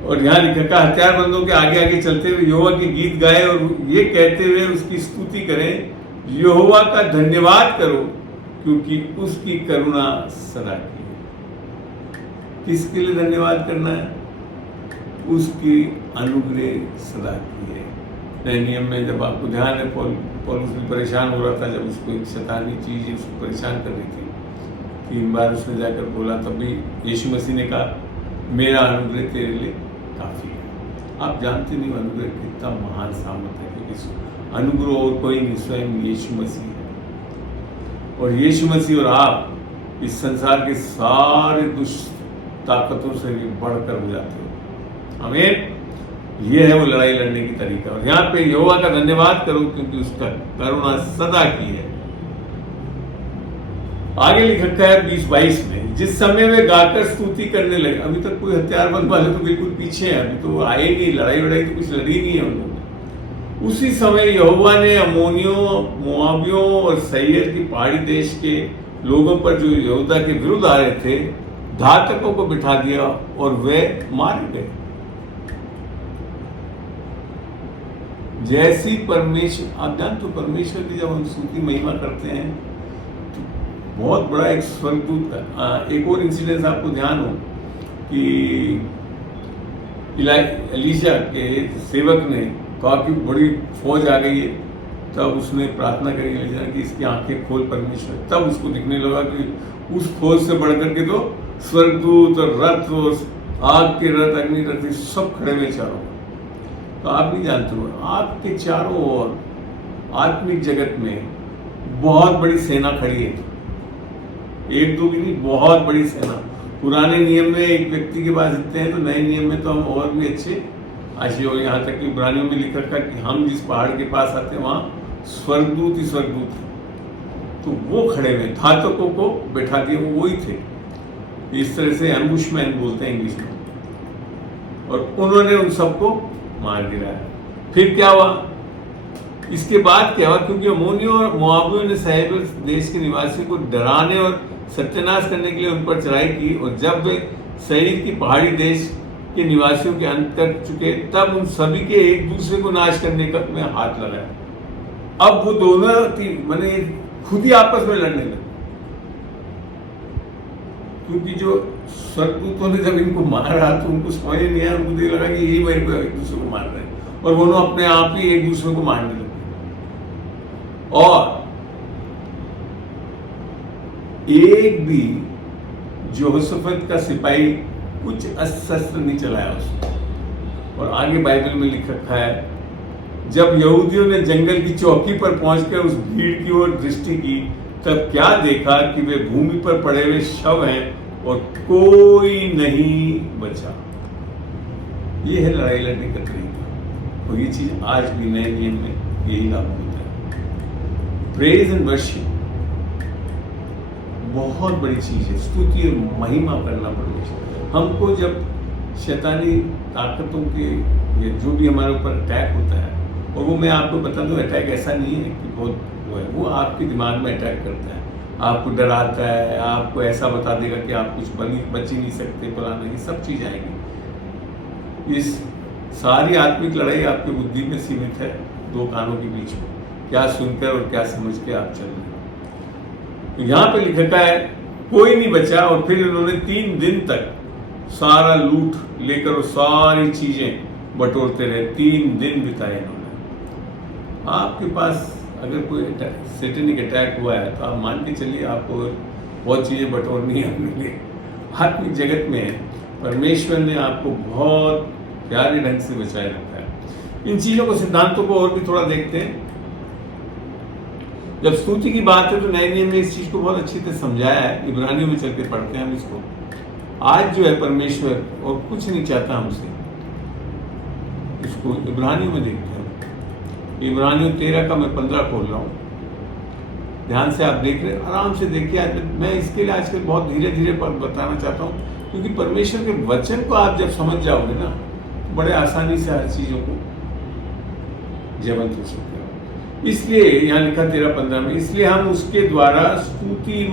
और यहाँ लिखा का हथियारबंदों के आगे आगे चलते हुए यहोवा के गीत गाए और ये कहते हुए उसकी स्तुति करें, यहोवा का धन्यवाद करो क्योंकि उसकी करुणा सदा की है। किसके लिए धन्यवाद करना है? उसकी अनुग्रह सदा की है। नए नियम में जब आपको ध्यान है, पौलुस भी परेशान हो रहा था जब उसको एक शैतानी चीज उसको परेशान कर रही थी। 3 बार उसने जाकर बोला, तब भी यीशु मसीह ने कहा मेरा अनुग्रह तेरे लिए काफी है। आप जानते नहीं अनुग्रह कितना महान सामर्थ है, क्योंकि अनुग्रह और कोई नहीं, स्वयं यीशु मसीह है। और यीशु मसीह और आप इस संसार के सारे दुष्ट ताकतों से भी बढ़कर हो जाते हो। आमीन। ये है वो लड़ाई लड़ने की तरीका। और यहाँ पे यहोवा का धन्यवाद करो क्योंकि उसका करुणा सदा की है। आगे लिखा है 20-22 में, जिस समय वे गाकर स्तुति करने लगे। अभी तक कोई हथियारबंद वाले तो बिल्कुल पीछे हैं, अभी तो आए नहीं, लड़ाई वड़ाई तो कुछ लड़ी नहीं है उन लोगों ने। उसी समय यहोवा ने अम्मोनियों, मोआबियों और सैयर की पहाड़ी देश के लोगों पर जो यहूदा के विरुद्ध आ रहे थे, घातकों को बिठा दिया और वे मारे गए। जैसी परमेश्वर, आप जानते हो परमेश्वर की जब हम स्तुति महिमा करते हैं तो बहुत बड़ा एक स्वर्गदूत का एक और इंसिडेंस आपको ध्यान हो कि एलीशा के सेवक ने कहा कि बड़ी फौज आ गई है, तब उसने प्रार्थना करी एलीशा कि इसकी आंखें खोल परमेश्वर। तब उसको दिखने लगा कि उस फौज से बढ़कर के तो स्वर्गदूत और रथ और आग के रथ, अग्नि रथ सब खड़े हुए चारों। तो आप नहीं जानते हो, आपके चारों ओर आत्मिक जगत में बहुत बड़ी सेना खड़ी है। एक दो भी नहीं, बहुत बड़ी सेना। पुराने नियम में एक व्यक्ति के पास इतने हैं, तो नए नियम में तो हम और भी अच्छे आशी हो। यहाँ तक कि इब्रानियों में लिखा था कि हम जिस पहाड़ के पास आते हैं वहाँ स्वर्गदूत ही स्वर्गदूत थे। तो वो खड़े हुए घातकों को बैठा दिए, वो वही थे। इस तरह से एम्बुशमैन बोलते हैं इंग्लिश में। और उन्होंने उन सबको मार गिराया। फिर क्या हुआ? इसके बाद क्या हुआ? क्योंकि अम्मोनियों और मोआबियों ने सैर देश के निवासियों को डराने और सत्यानाश करने के लिए उन पर चढ़ाई की, और जब वे सईर की पहाड़ी देश के निवासियों के अंत कर चुके, तब उन सभी के एक दूसरे को नाश करने का में हाथ लगाया। अब वो दोनों मैंने खुद ही आपस में लड़ने लगे, क्योंकि जो स्वर्गदूतों ने जब इनको मारा तो उनको समझ नहीं आया, उनको ये लगा कि यही मेरे को एक दूसरे को मार रहे हैं, और वो अपने आप ही एक दूसरे को मारने लगे। और एक भी यहोशाफात का सिपाही कुछ अस्त्र नहीं चलाया उसने। और आगे बाइबल में लिख रखा है, जब यहूदियों ने जंगल की चौकी पर पहुंचकर उस भीड़ की ओर दृष्टि की, तब क्या देखा कि वे भूमि पर पड़े हुए शव हैं और कोई नहीं बचा। ये है लड़ाई लड़ने का तरीका, और ये चीज आज भी नए नियम में यही लागू होता है। प्रेज एंड वर्शिप बहुत बड़ी चीज है, स्तुति और महिमा करना परमेश्वर। हमको जब शैतानी ताकतों के ये जो भी हमारे ऊपर अटैक होता है, और वो मैं आपको बता दूं, अटैक ऐसा नहीं है कि बहुत वो आपके दिमाग में अटैक करता है, आपको डराता है, आपको ऐसा बता देगा कि आप कुछ बच ही नहीं सकते, फलाना, ये सब चीज़ आएंगी। इस सारी आत्मिक लड़ाई आपकी बुद्धि में सीमित है, दो कानों के बीच में, क्या सुनकर और क्या समझ के आप चल रहे हैं। तो यहाँ पे लिखा है कोई नहीं बचा, और फिर उन्होंने 3 दिन तक सारा लूट लेकर और सारी चीजें बटोरते रहे। 3 दिन बिताए इन्होंने। आपके पास अगर कोई सैटेनिक अटैक हुआ है तो आप मान के चलिए आपको बहुत चीजें बटोरनी है अपने लिए। आत्मिक जगत में परमेश्वर ने आपको बहुत प्यारे ढंग से बचाए रखा है। इन चीजों को, सिद्धांतों को और भी थोड़ा देखते हैं। जब स्तुति की बात है तो नए नियम में इस चीज को बहुत अच्छी तरह समझाया है। इब्रानियों में चल के पढ़ते हैं हम इसको। आज जो है परमेश्वर और कुछ नहीं चाहता हमसे, इसको इब्रानियों में देखते हैं। इब्रानियों 13 का मैं 15 खोल रहा हूँ, ध्यान से आप देख रहे, आराम से देखिए। आज मैं इसके लिए आजकल बहुत धीरे धीरे बताना चाहता हूँ, क्योंकि परमेश्वर के वचन को आप जब समझ जाओगे ना, बड़े आसानी से हर चीजों को जीवंत हो सकते हो। इसलिए यहाँ लिखा 13:15 में, इसलिए हम उसके द्वारा स्तुति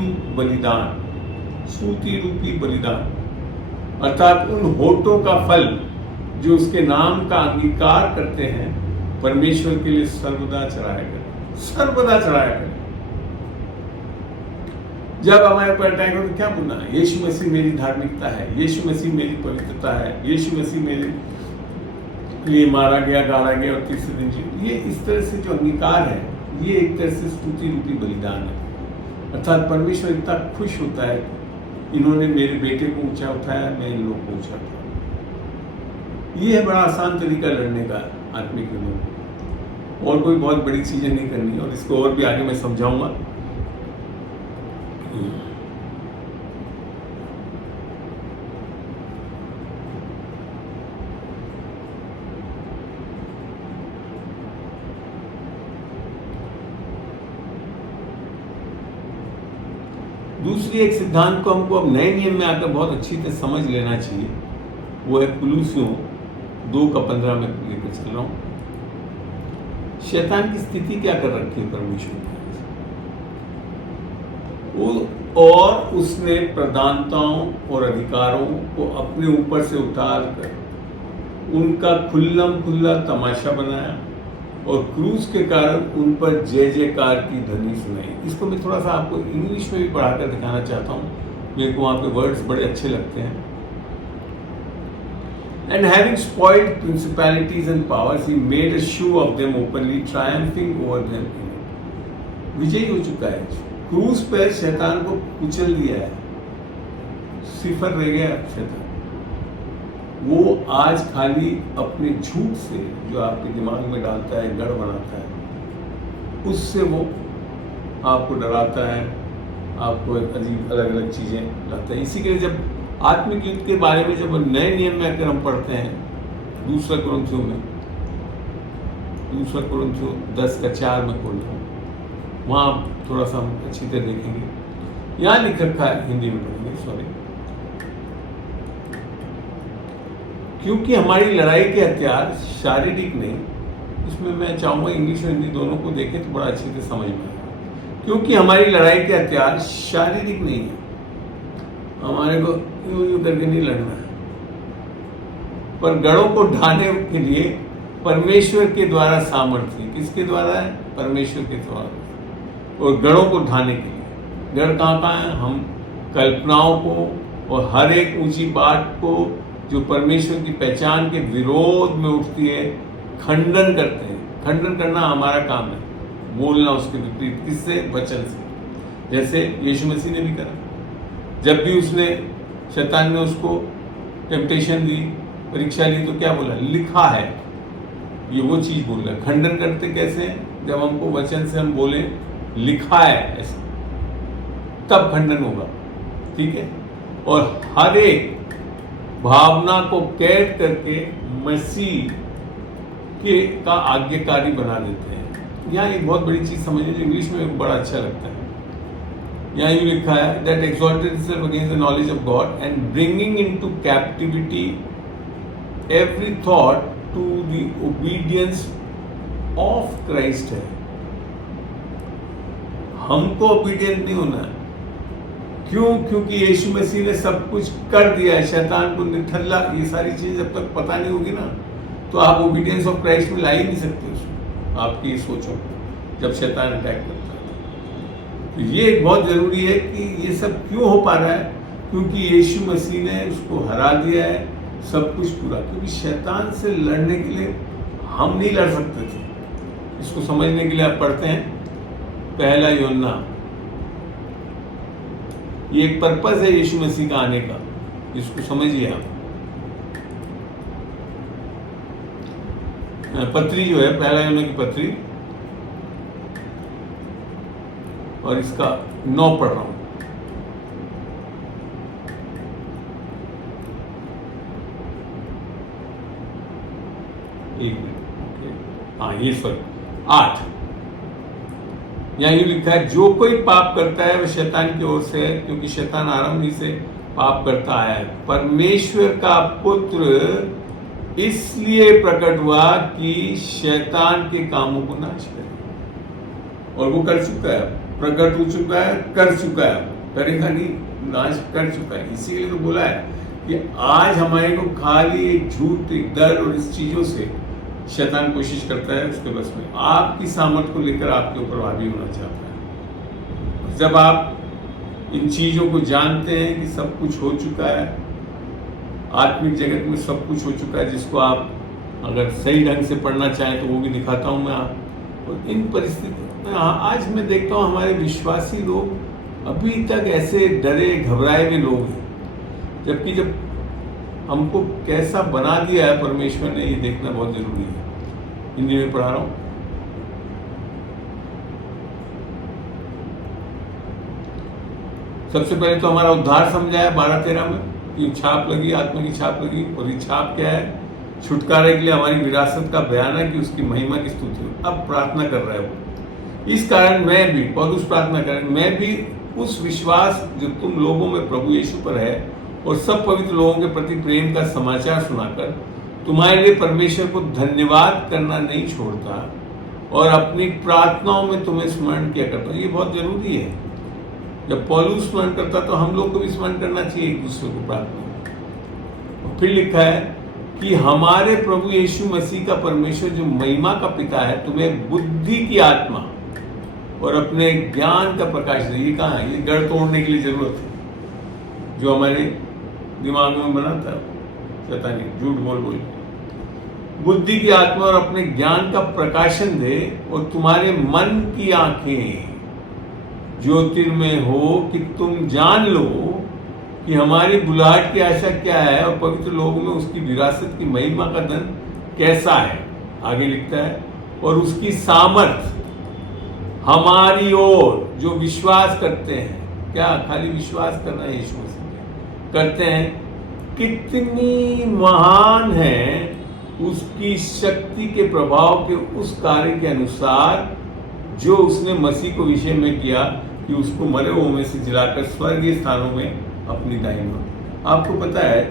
रूपी बलिदान अर्थात उन होठों का फल जो उसके नाम का अंगीकार करते हैं परमेश्वर के लिए सर्वदा चढ़ाया करें। जब हमारे पर अटैक हो तो क्या बोलना है? यीशु मसीह मेरी धार्मिकता है, यीशु मसीह मेरी पवित्रता है, यीशु मसीह मेरे लिए मारा गया, गाड़ा गया और तीसरे दिन जी। ये इस तरह से जो अंगीकार है, ये एक तरह से स्तुति रूपी बलिदान है। अर्थात परमेश्वर इतना खुश होता है, इन्होंने मेरे बेटे को ऊंचा उठाया, मैं इन लोगों को ऊंचा उठाया। ये है बड़ा आसान तरीका लड़ने का आत्मिक युद्ध, और कोई बहुत बड़ी चीजें नहीं करनी, और इसको और भी आगे मैं समझाऊंगा। दूसरी एक सिद्धांत को हमको अब नए नियम में आकर बहुत अच्छी तरह समझ लेना चाहिए, वो है कुलूसियों 2:15 में लेकर चल रहा हूं। शैतान की स्थिति क्या कर रखी है परमेश्वर ने, और उसने प्रधानताओं और अधिकारों को अपने ऊपर से उतार कर उनका खुल्ला तमाशा बनाया, और क्रूस के कारण उन पर जय जयकार की ध्वनि सुनाई। इसको मैं थोड़ा सा आपको इंग्लिश में भी पढ़ाकर दिखाना चाहता हूँ, मेरे को वहाँ पे वर्ड्स बड़े अच्छे लगते हैं। And having spoiled principalities and powers, he made a show of them openly, triumphing over them in it. विजयी हो चुका है, क्रूस पर शैतान को कुचल दिया है, सिफर रह गया शैतान। वो आज खाली अपने झूठ से जो आपके दिमाग में डालता है, गढ़ बनाता है, उससे वो आपको डराता है, आपको अजीब अलग अलग चीजें लाता है। इसी के लिए जब आत्मिक युद्ध के बारे में जब नए नियम में अगर हम पढ़ते हैं, दूसरा कुरिन्थियों 10:4 में खोलता हूँ, वहाँ थोड़ा सा हम अच्छी तरह देखेंगे। यहाँ लिख रखा है, हिंदी में पढ़ेंगे, सॉरी। क्योंकि हमारी लड़ाई के हथियार शारीरिक नहीं, इसमें मैं चाहूँगा इंग्लिश और हिंदी दोनों को देखें तो बड़ा अच्छी तरह समझ में आएगा। क्योंकि हमारी लड़ाई के हथियार शारीरिक नहीं है, हमारे को यूं करके नहीं लड़ना है, पर गढ़ों को ढाने के लिए परमेश्वर के द्वारा सामर्थ्य। किसके द्वारा है? परमेश्वर के द्वारा। और गढ़ों को ढाने के लिए, गढ़ कहाँ है? हम कल्पनाओं को और हर एक ऊंची बात को जो परमेश्वर की पहचान के विरोध में उठती है, खंडन करते हैं। खंडन करना हमारा काम है, बोलना उसके विपरीत। किससे? वचन से। जैसे यीशु मसीह ने भी करा, जब भी उसने शैतान ने उसको टेम्पटेशन दी, परीक्षा ली, तो क्या बोला? लिखा है। ये वो चीज बोल रहा है। खंडन करते कैसे? जब हमको वचन से हम बोले लिखा है ऐसा, तब खंडन होगा, ठीक है। और हर एक भावना को कैद करके मसीह के का आज्ञाकारी बना देते हैं। यहाँ एक बहुत बड़ी चीज समझिए जो इंग्लिश में बड़ा अच्छा लगता है। यहाँ ये लिखा है that exalted itself against the knowledge of God and bringing into captivity every thought to the obedience of Christ है। हमको ओबीडियंट नहीं होना है। क्यों? क्योंकि यीशु मसीह ने सब कुछ कर दिया है। शैतान को निठल्ला, ये सारी चीज जब तक पता नहीं होगी ना, तो आप ओबीडियंस ऑफ क्राइस्ट में ला ही नहीं सकते उसको, आपकी सोचो जब शैतान अटैक करता है। तो ये बहुत जरूरी है कि ये सब क्यों हो पा रहा है, क्योंकि यीशु मसीह ने उसको हरा दिया है, सब कुछ पूरा। क्योंकि शैतान से लड़ने के लिए हम नहीं लड़ सकते थे। इसको समझने के लिए आप पढ़ते हैं 1 यूहन्ना। ये एक पर्पस है यीशु मसीह का आने का, इसको समझिए आप। पत्री जो है 1 यूहन्ना की पत्री, और इसका 9 पढ़ रहा हूं। एक मिनट, हाँ ये सॉरी 8। यहाँ यूं लिखा है, जो कोई पाप करता है वह शैतान की ओर से है, क्योंकि शैतान आरंभ ही से पाप करता आया है। परमेश्वर का पुत्र इसलिए प्रकट हुआ कि शैतान के कामों को नाश करे। और वो कर चुका है, प्रकट हो चुका है, कर चुका है, करेगा नहीं, नाश कर चुका है। इसीलिए तो बोला है कि आज हमारे को खाली एक झूठ, एक डर और इस चीजों से शैतान कोशिश करता है उसके बस में आपकी सामर्थ को लेकर आपके ऊपर हावी होना चाहता है। जब आप इन चीजों को जानते हैं कि सब कुछ हो चुका है, आत्मिक जगत में सब कुछ हो चुका है, जिसको आप अगर सही ढंग से पढ़ना चाहें तो वो भी दिखाता हूं मैं आप। और इन परिस्थितियों में आज मैं देखता हूं हमारे विश्वासी लोग अभी तक ऐसे डरे घबराए हुए लोग हैं, जबकि जब हमको कैसा बना दिया है परमेश्वर ने, ये देखना बहुत जरूरी है। हिंदी में पढ़ा रहा हूं। सबसे पहले तो हमारा उद्धार समझाया 12-13 में, कि छाप लगी, आत्मा की छाप लगी, और ये छाप क्या है? छुटकारे के लिए हमारी विरासत का बयान है कि उसकी महिमा की स्तुति हो। अब प्रार्थना कर रहा है वो। इस कारण मैं भी, पौलुस प्रार्थना करें, मैं भी उस विश्वास जो तुम लोगों में प्रभु यीशु पर है और सब पवित्र लोगों के प्रति प्रेम का समाचार सुनाकर तुम्हारे लिए परमेश्वर को धन्यवाद करना नहीं छोड़ता और अपनी प्रार्थनाओं में तुम्हें स्मरण किया करता। ये बहुत जरूरी है। जब पौलुस स्मरण करता तो हम लोग को भी स्मरण करना चाहिए एक दूसरे को प्रार्थना। और फिर लिखा है कि हमारे प्रभु यीशु मसीह का परमेश्वर जो महिमा का पिता है तुम्हें बुद्धि की आत्मा और अपने ज्ञान का प्रकाश दे। ये कहाँ है? ये गढ़ तोड़ने के लिए जरूरत है जो हमारे दिमाग में बनाता है शैतानी, झूठ बोल बोल। बुद्धि की आत्मा और अपने ज्ञान का प्रकाशन दे और तुम्हारे मन की आंखें ज्योतिर्मय हो कि तुम जान लो कि हमारी बुलाहट की आशा क्या है और पवित्र लोगों में उसकी विरासत की महिमा का धन कैसा है। आगे लिखता है, और उसकी सामर्थ हमारी ओर जो विश्वास करते हैं, क्या खाली विश्वास करना है यीशु मसीह करते हैं, कितनी महान है उसकी शक्ति के प्रभाव के उस कार्य के अनुसार जो उसने मसीह को विषय में किया कि उसको मरे हुओं में से जिलाकर स्वर्गीय स्थानों में अपनी दाहिनी ओर। आपको पता है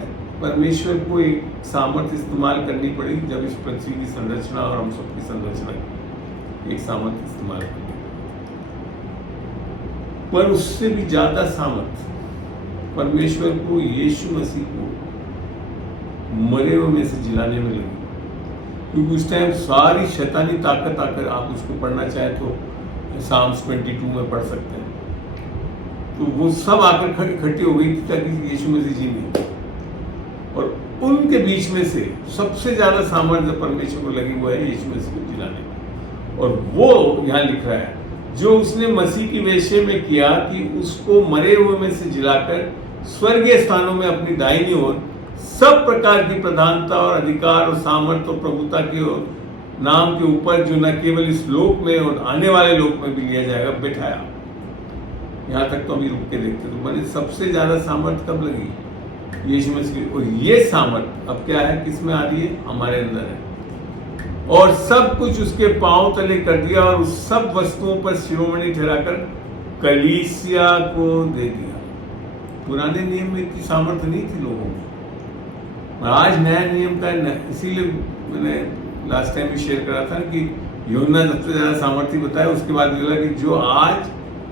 परमेश्वर को एक सामर्थ्य इस्तेमाल करनी पड़ी जब इस पृथ्वी की संरचना और हम सबकी संरचना एक सामर्थ्य इस्तेमाल करनी, पर उससे भी ज्यादा सामर्थ्य परमेश्वर को यीशु मसीह को मरे हुए में से जिलाने में लगी। क्योंकि उस टाइम सारी शैतानी ताकत आकर, आप उसको पढ़ना चाहे तो साम्स 22 में पढ़ सकते हैं, तो वो सब आकर इकट्ठी हो गई थी ताकि यीशु मसीह जी ने, और उनके बीच में से सबसे ज्यादा सामर्थ्य परमेश्वर को लगी हुआ है यीशु मसीह को जिलाने में। और वो यहाँ लिख रहा है जो उसने मसीह की विषय में किया कि उसको मरे हुए में से जिलाकर स्वर्गीय स्थानों में अपनी दाहिनी ओर सब प्रकार की प्रधानता और अधिकार और सामर्थ्य और प्रभुता के और नाम के ऊपर, जो न केवल इस लोक में और आने वाले लोक में भी लिया जाएगा, बैठाया। यहाँ तक तो अभी रुक के देखते तो मैंने सबसे ज्यादा सामर्थ्य कब लगी? यीशु मसीह। और ये सामर्थ्य अब क्या है, किस में आ रही है? हमारे अंदर है। और सब कुछ उसके पांव तले कर दिया और उस सब वस्तुओं पर शिरोमणि ठहराकर कलीसिया को दे दिया। पुराने नियम में इतनी सामर्थ्य नहीं थी लोगों में, आज नया नियम का, इसीलिए मैंने लास्ट टाइम भी शेयर करा था कि यूहन्ना सबसे ज्यादा सामर्थ्य बताया। उसके बाद बोला कि जो आज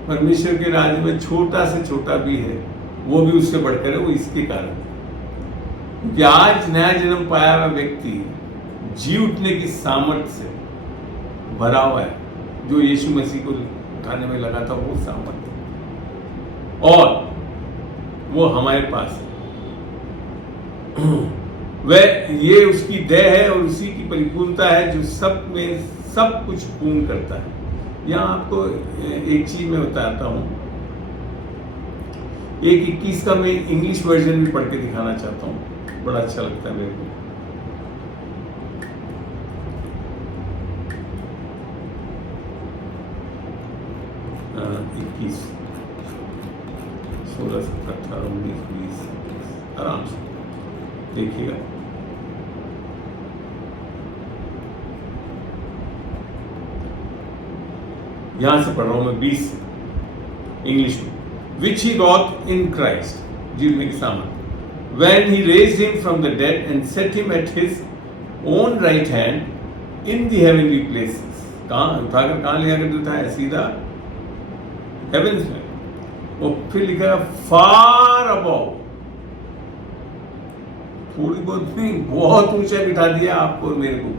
परमेश्वर के राज्य में छोटा से छोटा भी है वो भी उससे बढ़कर है। वो इसके कारण कि आज नया जन्म पाया हुआ व्यक्ति जी उठने की सामर्थ्य से भरा हुआ है, जो यीशु मसीह को उठाने में लगा था वो सामर्थ्य, और वो हमारे पास है। वह ये उसकी देह है और उसी की परिपूर्णता है जो सब में सब कुछ पूर्ण करता है। यहाँ आपको एक चीज मैं बताता हूँ, 1:21 का मैं इंग्लिश वर्जन भी पढ़ के दिखाना चाहता हूँ, बड़ा अच्छा लगता है मेरे को। इक्कीस 16 17 18 19 20 आराम से देखिएगा। यहां से पढ़ रहा हूं मैं 20 इंग्लिश में। विच ही रॉट इन क्राइस्ट, जीवने की सामर्थ, when he raised him from the dead and set him at his own right hand in the heavenly places। कहाँ उठाकर कहाँ ले आकर देता है? सीधा हेवेंस में। और फिर लिखा है फार अबव, थोड़ी बहुत नहीं, बहुत ऊंचा बिठा दिया आपको और मेरे को।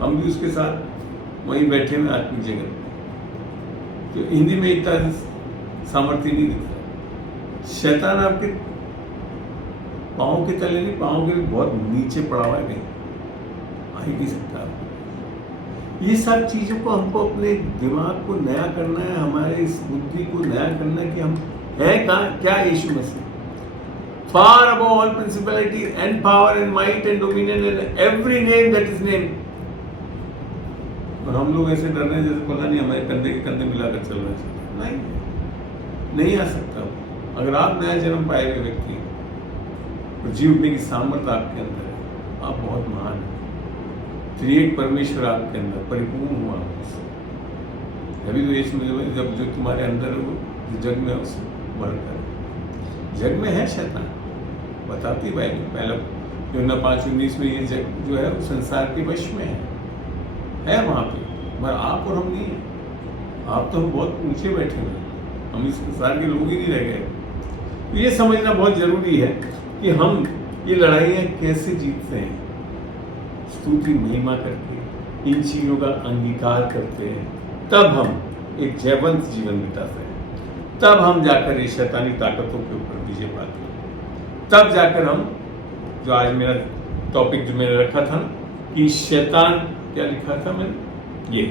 हम भी उसके साथ वहीं बैठे हुए आत्मिक जगत। तो हिंदी में इतना सामर्थ्य नहीं दिखता। शैतान आपके पाँव के तले नहीं, पाँव के बहुत नीचे पड़ा हुआ है, कहीं आ ही नहीं सकता। ये सब चीजों को हमको अपने दिमाग को नया करना है, हमारे इस बुद्धि को नया करना है कि हम है कहाँ, क्या यीशु मसीह। Far above all principality and power and might and dominion and every name that is name. और हम लोग ऐसे डर रहे हैं जैसे पता नहीं हमारे कंधे के कंधे मिलाकर चल रहे हैं। नहीं आ सकता। अगर आप नया जन्म पाए हुए व्यक्ति और जी उठने की सामर्थ्य आपके अंदर है, आप बहुत महान हैं। त्रिएक परमेश्वर आपके अंदर परिपूर्ण हुआ। अभी तो यीशु में जब जो तुम्हारे अंदर है वो जग में उससे बढ़कर जग में है शैतान, बताती बाइबल पहला यूहन्ना 5:19 में ये जग जो है वो संसार के वश में है वहाँ पे, मगर आप और हम नहीं है। आप तो हम बहुत ऊंचे बैठे हुए हैं, हम इस संसार के लोग ही नहीं रह गए। तो ये समझना बहुत जरूरी है कि हम ये लड़ाइयाँ कैसे जीतते हैं। स्तुति महिमा करके इन चीज़ों का अंगीकार करते हैं, तब हम एक जयवंत जीवन बिताते हैं। तब हम जाकर ये शैतानी ताकतों के ऊपर विजय पाते हैं। तब जाकर हम, जो आज मेरा टॉपिक जो मैंने रखा था ना कि शैतान, क्या लिखा था मैंने, ये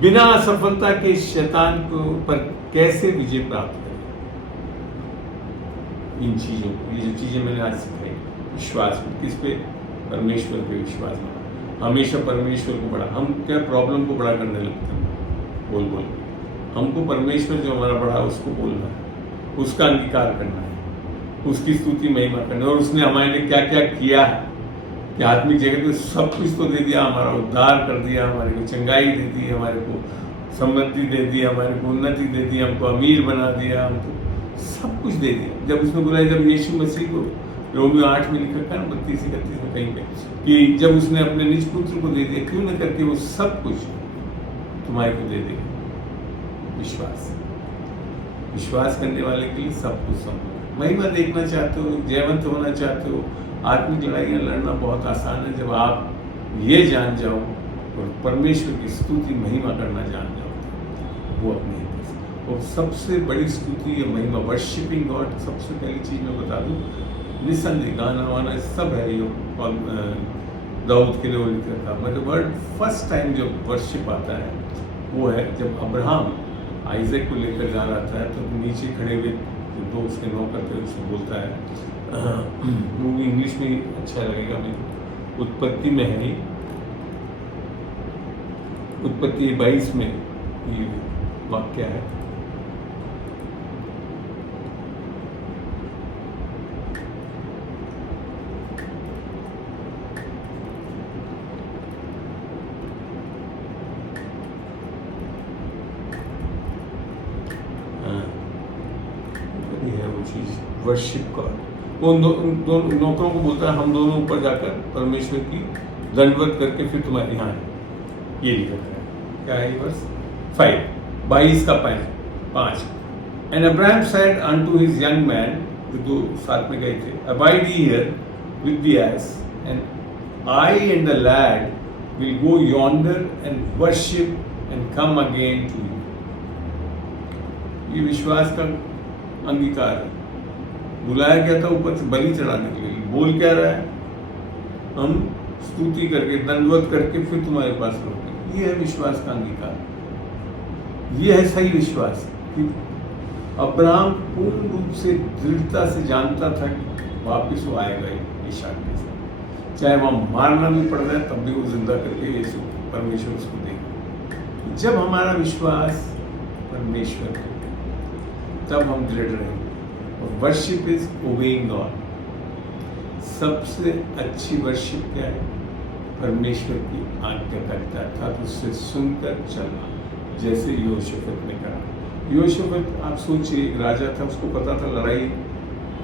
बिना असफलता के शैतान के ऊपर कैसे विजय प्राप्त करें। इन चीजों को, ये जो चीजें मैंने आज सिखाई, विश्वास में, किस पे? परमेश्वर पे विश्वास में। हमेशा परमेश्वर को बड़ा, हम क्या प्रॉब्लम को बड़ा करने लगते हैं बोल बोल। हमको परमेश्वर जो हमारा बड़ा है उसको बोलना है, उसका अंगीकार करना है, उसकी स्तुति महिमा करना है। और उसने हमारे लिए क्या क्या किया है कि आत्मिक जगत में सब कुछ तो दे दिया, हमारा उद्धार कर दिया, हमारे को चंगाई दे दी, हमारे को समृद्धि दे दी, हमारे को उन्नति दे दी, हमको अमीर बना दिया, हमको सब कुछ दे दिया। जब उसने बोला, जब यीशु मसीह को रोमियो 8 में लिखा था ना 32-31 में कहीं पे कि जब उसने अपने निज पुत्र को दे दिया, क्यों न करके वो सब कुछ तुम्हारे को दे देगा। विश्वास करने वाले के लिए सब कुछ संभव। महिमा देखना चाहते हो, जयवंत होना चाहते हो, आत्मिक लड़ाइयाँ लड़ना बहुत आसान है जब आप ये जान जाओ और परमेश्वर की स्तुति महिमा करना जान जाओ। वो अपने और सबसे बड़ी स्तुति या महिमा, वर्शिपिंग गॉड, सबसे पहली चीज मैं बता दूं, निसंदेह गाना वाना सब है। ये दाऊद के लिए वो लिखा था, मतलब वर्ड फर्स्ट टाइम जो वर्शिप आता है वो है जब अब्राहम आइजैक को लेकर जा रहा था, तो नीचे खड़े हुए जो दो उसके नौकर थे उसको बोलता है, वो इंग्लिश में अच्छा लगेगा मेरे को, उत्पत्ति में है, उत्पत्ति 22 में ये वाक्य है। वर्शिप गॉड, वो दोनों नौकरों को बोलता है, हम दोनों ऊपर जाकर परमेश्वर की दंडवत करके फिर तुम्हारे यहाँ ये लिखा है। क्या है वर्स 22 का 5। And Abraham said unto his young man, जो दो साथ में गए थे, abide here with the ass and I and the lad will go yonder and worship and come again to you. ये विश्वास का अंगीकार है। बुलाया गया था ऊपर से बलि चढ़ाने के लिए, बोल क्या रहा है, हम स्तुति करके दंडवत करके फिर तुम्हारे पास लौटेंगे। ये है विश्वास का अंगीकार। ये है सही विश्वास कि अब्राहम पूर्ण रूप से दृढ़ता से जानता था कि वापिस वो आएगा ईशाक के साथ, चाहे वहाँ मारना भी पड़ रहा है तब भी वो जिंदा करके यीशु परमेश्वर उसको देगा। जब हमारा विश्वास परमेश्वर है तब हम दृढ़ रहेंगे। Worship is obeying God. सबसे अच्छी वर्शिप क्या है? परमेश्वर की आज्ञाकारिता, अर्थात उससे सुनकर चलना, जैसे योशेफत ने कहा। योशेफत, आप सोचिए, एक राजा था, उसको पता था लड़ाई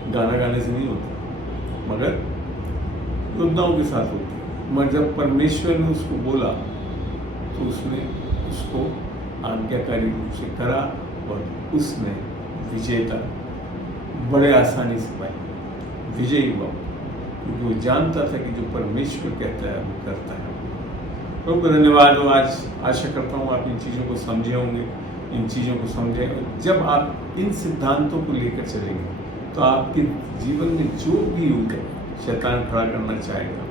गाना गाने से नहीं होती, मगर योद्धाओं के साथ होती। मगर जब परमेश्वर ने उसको बोला तो उसने उसको आज्ञाकारी रूप से करा और उसने विजेता बड़े आसानी से पाई, विजयी हुआ, क्योंकि वो जानता था कि जो परमेश्वर कहता है वो करता है। प्रभु को धन्यवाद हो। आज आशा करता हूँ आप इन चीज़ों को समझे होंगे, इन चीज़ों को समझे। जब आप इन सिद्धांतों को लेकर चलेंगे तो आपके जीवन में जो भी युग शैतान खड़ा करना चाहेगा,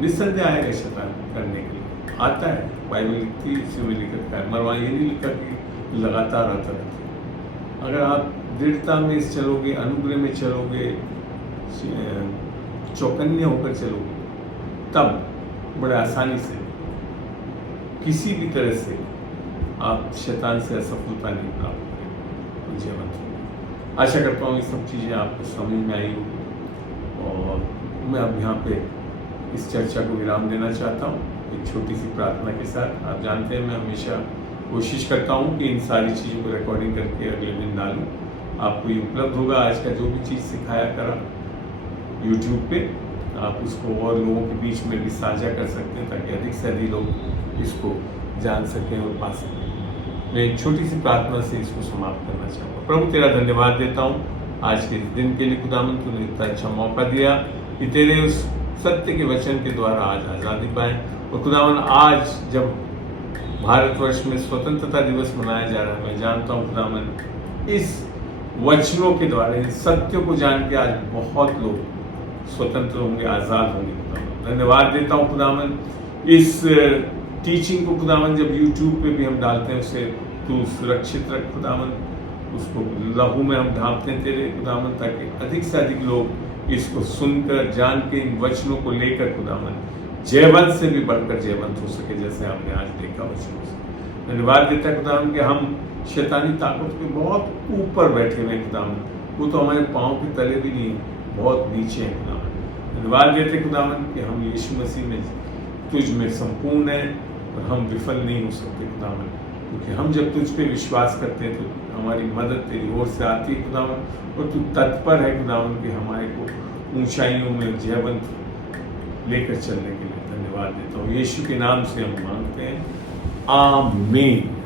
निस्संदेह आएगा शैतान करने के लिए, आता है। बाइबल लिखती है, इसमें लिखा है, मगर वहाँ ये नहीं लिखा कि लगातार आता रहता। अगर आप दृढ़ता में चलोगे, अनुग्रह में चलोगे, चौकन्ने होकर चलोगे, तब बड़े आसानी से किसी भी तरह से आप शैतान से असफलता नहीं प्राप्त करेंगे, जीवन में। आशा करता हूँ ये सब चीज़ें आपको समझ में आई होगी। और मैं अब यहाँ पे इस चर्चा को विराम देना चाहता हूँ एक छोटी सी प्रार्थना के साथ। आप जानते हैं मैं हमेशा कोशिश करता हूँ कि इन सारी चीज़ों को रिकॉर्डिंग करके अगले दिन डालूँ। आपको ये उपलब्ध होगा, आज का जो भी चीज़ सिखाया करा यूट्यूब पे, आप उसको और लोगों के बीच में भी साझा कर सकते हैं ताकि अधिक से अधिक लोग इसको जान सकें और पा सकें। मैं एक छोटी सी प्रार्थना से इसको समाप्त करना चाहूँगा। प्रभु तेरा धन्यवाद देता हूँ आज के इस दिन के लिए। खुदावन तूने इतना अच्छा मौका दिया कि तेरे उस सत्य के वचन के द्वारा आज आज़ादी पाएँ। और खुदावन आज जब भारतवर्ष में स्वतंत्रता दिवस मनाया जा रहा है, मैं जानता हूँ खुदावन इस वचनों के द्वारा, इन सत्यों को जान के आज बहुत लोग स्वतंत्र होंगे, आज़ाद होंगे। खुदावन धन्यवाद देता हूँ खुदावन इस टीचिंग को खुदावन जब यूट्यूब पे भी हम डालते हैं उसे तू सुरक्षित रख खुदावन, उसको लहू में हम ढांपते हैं तेरे खुदावन, ताकि अधिक से अधिक लोग इसको सुनकर जान के इन वचनों को लेकर खुदावन जयवंत से भी बढ़कर जयवंत हो सके, जैसे हमने आज देखा वचनों से। धन्यवाद देता है खुदावन कि हम शैतानी ताकत के बहुत ऊपर बैठे हुए खुदावन, वो तो हमारे पाँव के तले भी नहीं, बहुत नीचे है खुदावन। धन्यवाद देते खुदावन कि हम यीशु मसीह में तुझ में संपूर्ण है और हम विफल नहीं हो सकते खुदावन, क्योंकि हम जब तुझ पे विश्वास करते हैं तो हमारी मदद तेरी ओर से आती है खुदावन, और तू तत्पर है खुदावन कि हमारे को ऊंचाइयों में जयवंत लेकर चलने के लिए। धन्यवाद देता हूँ, यीशु के नाम से हम मांगते हैं, आमीन।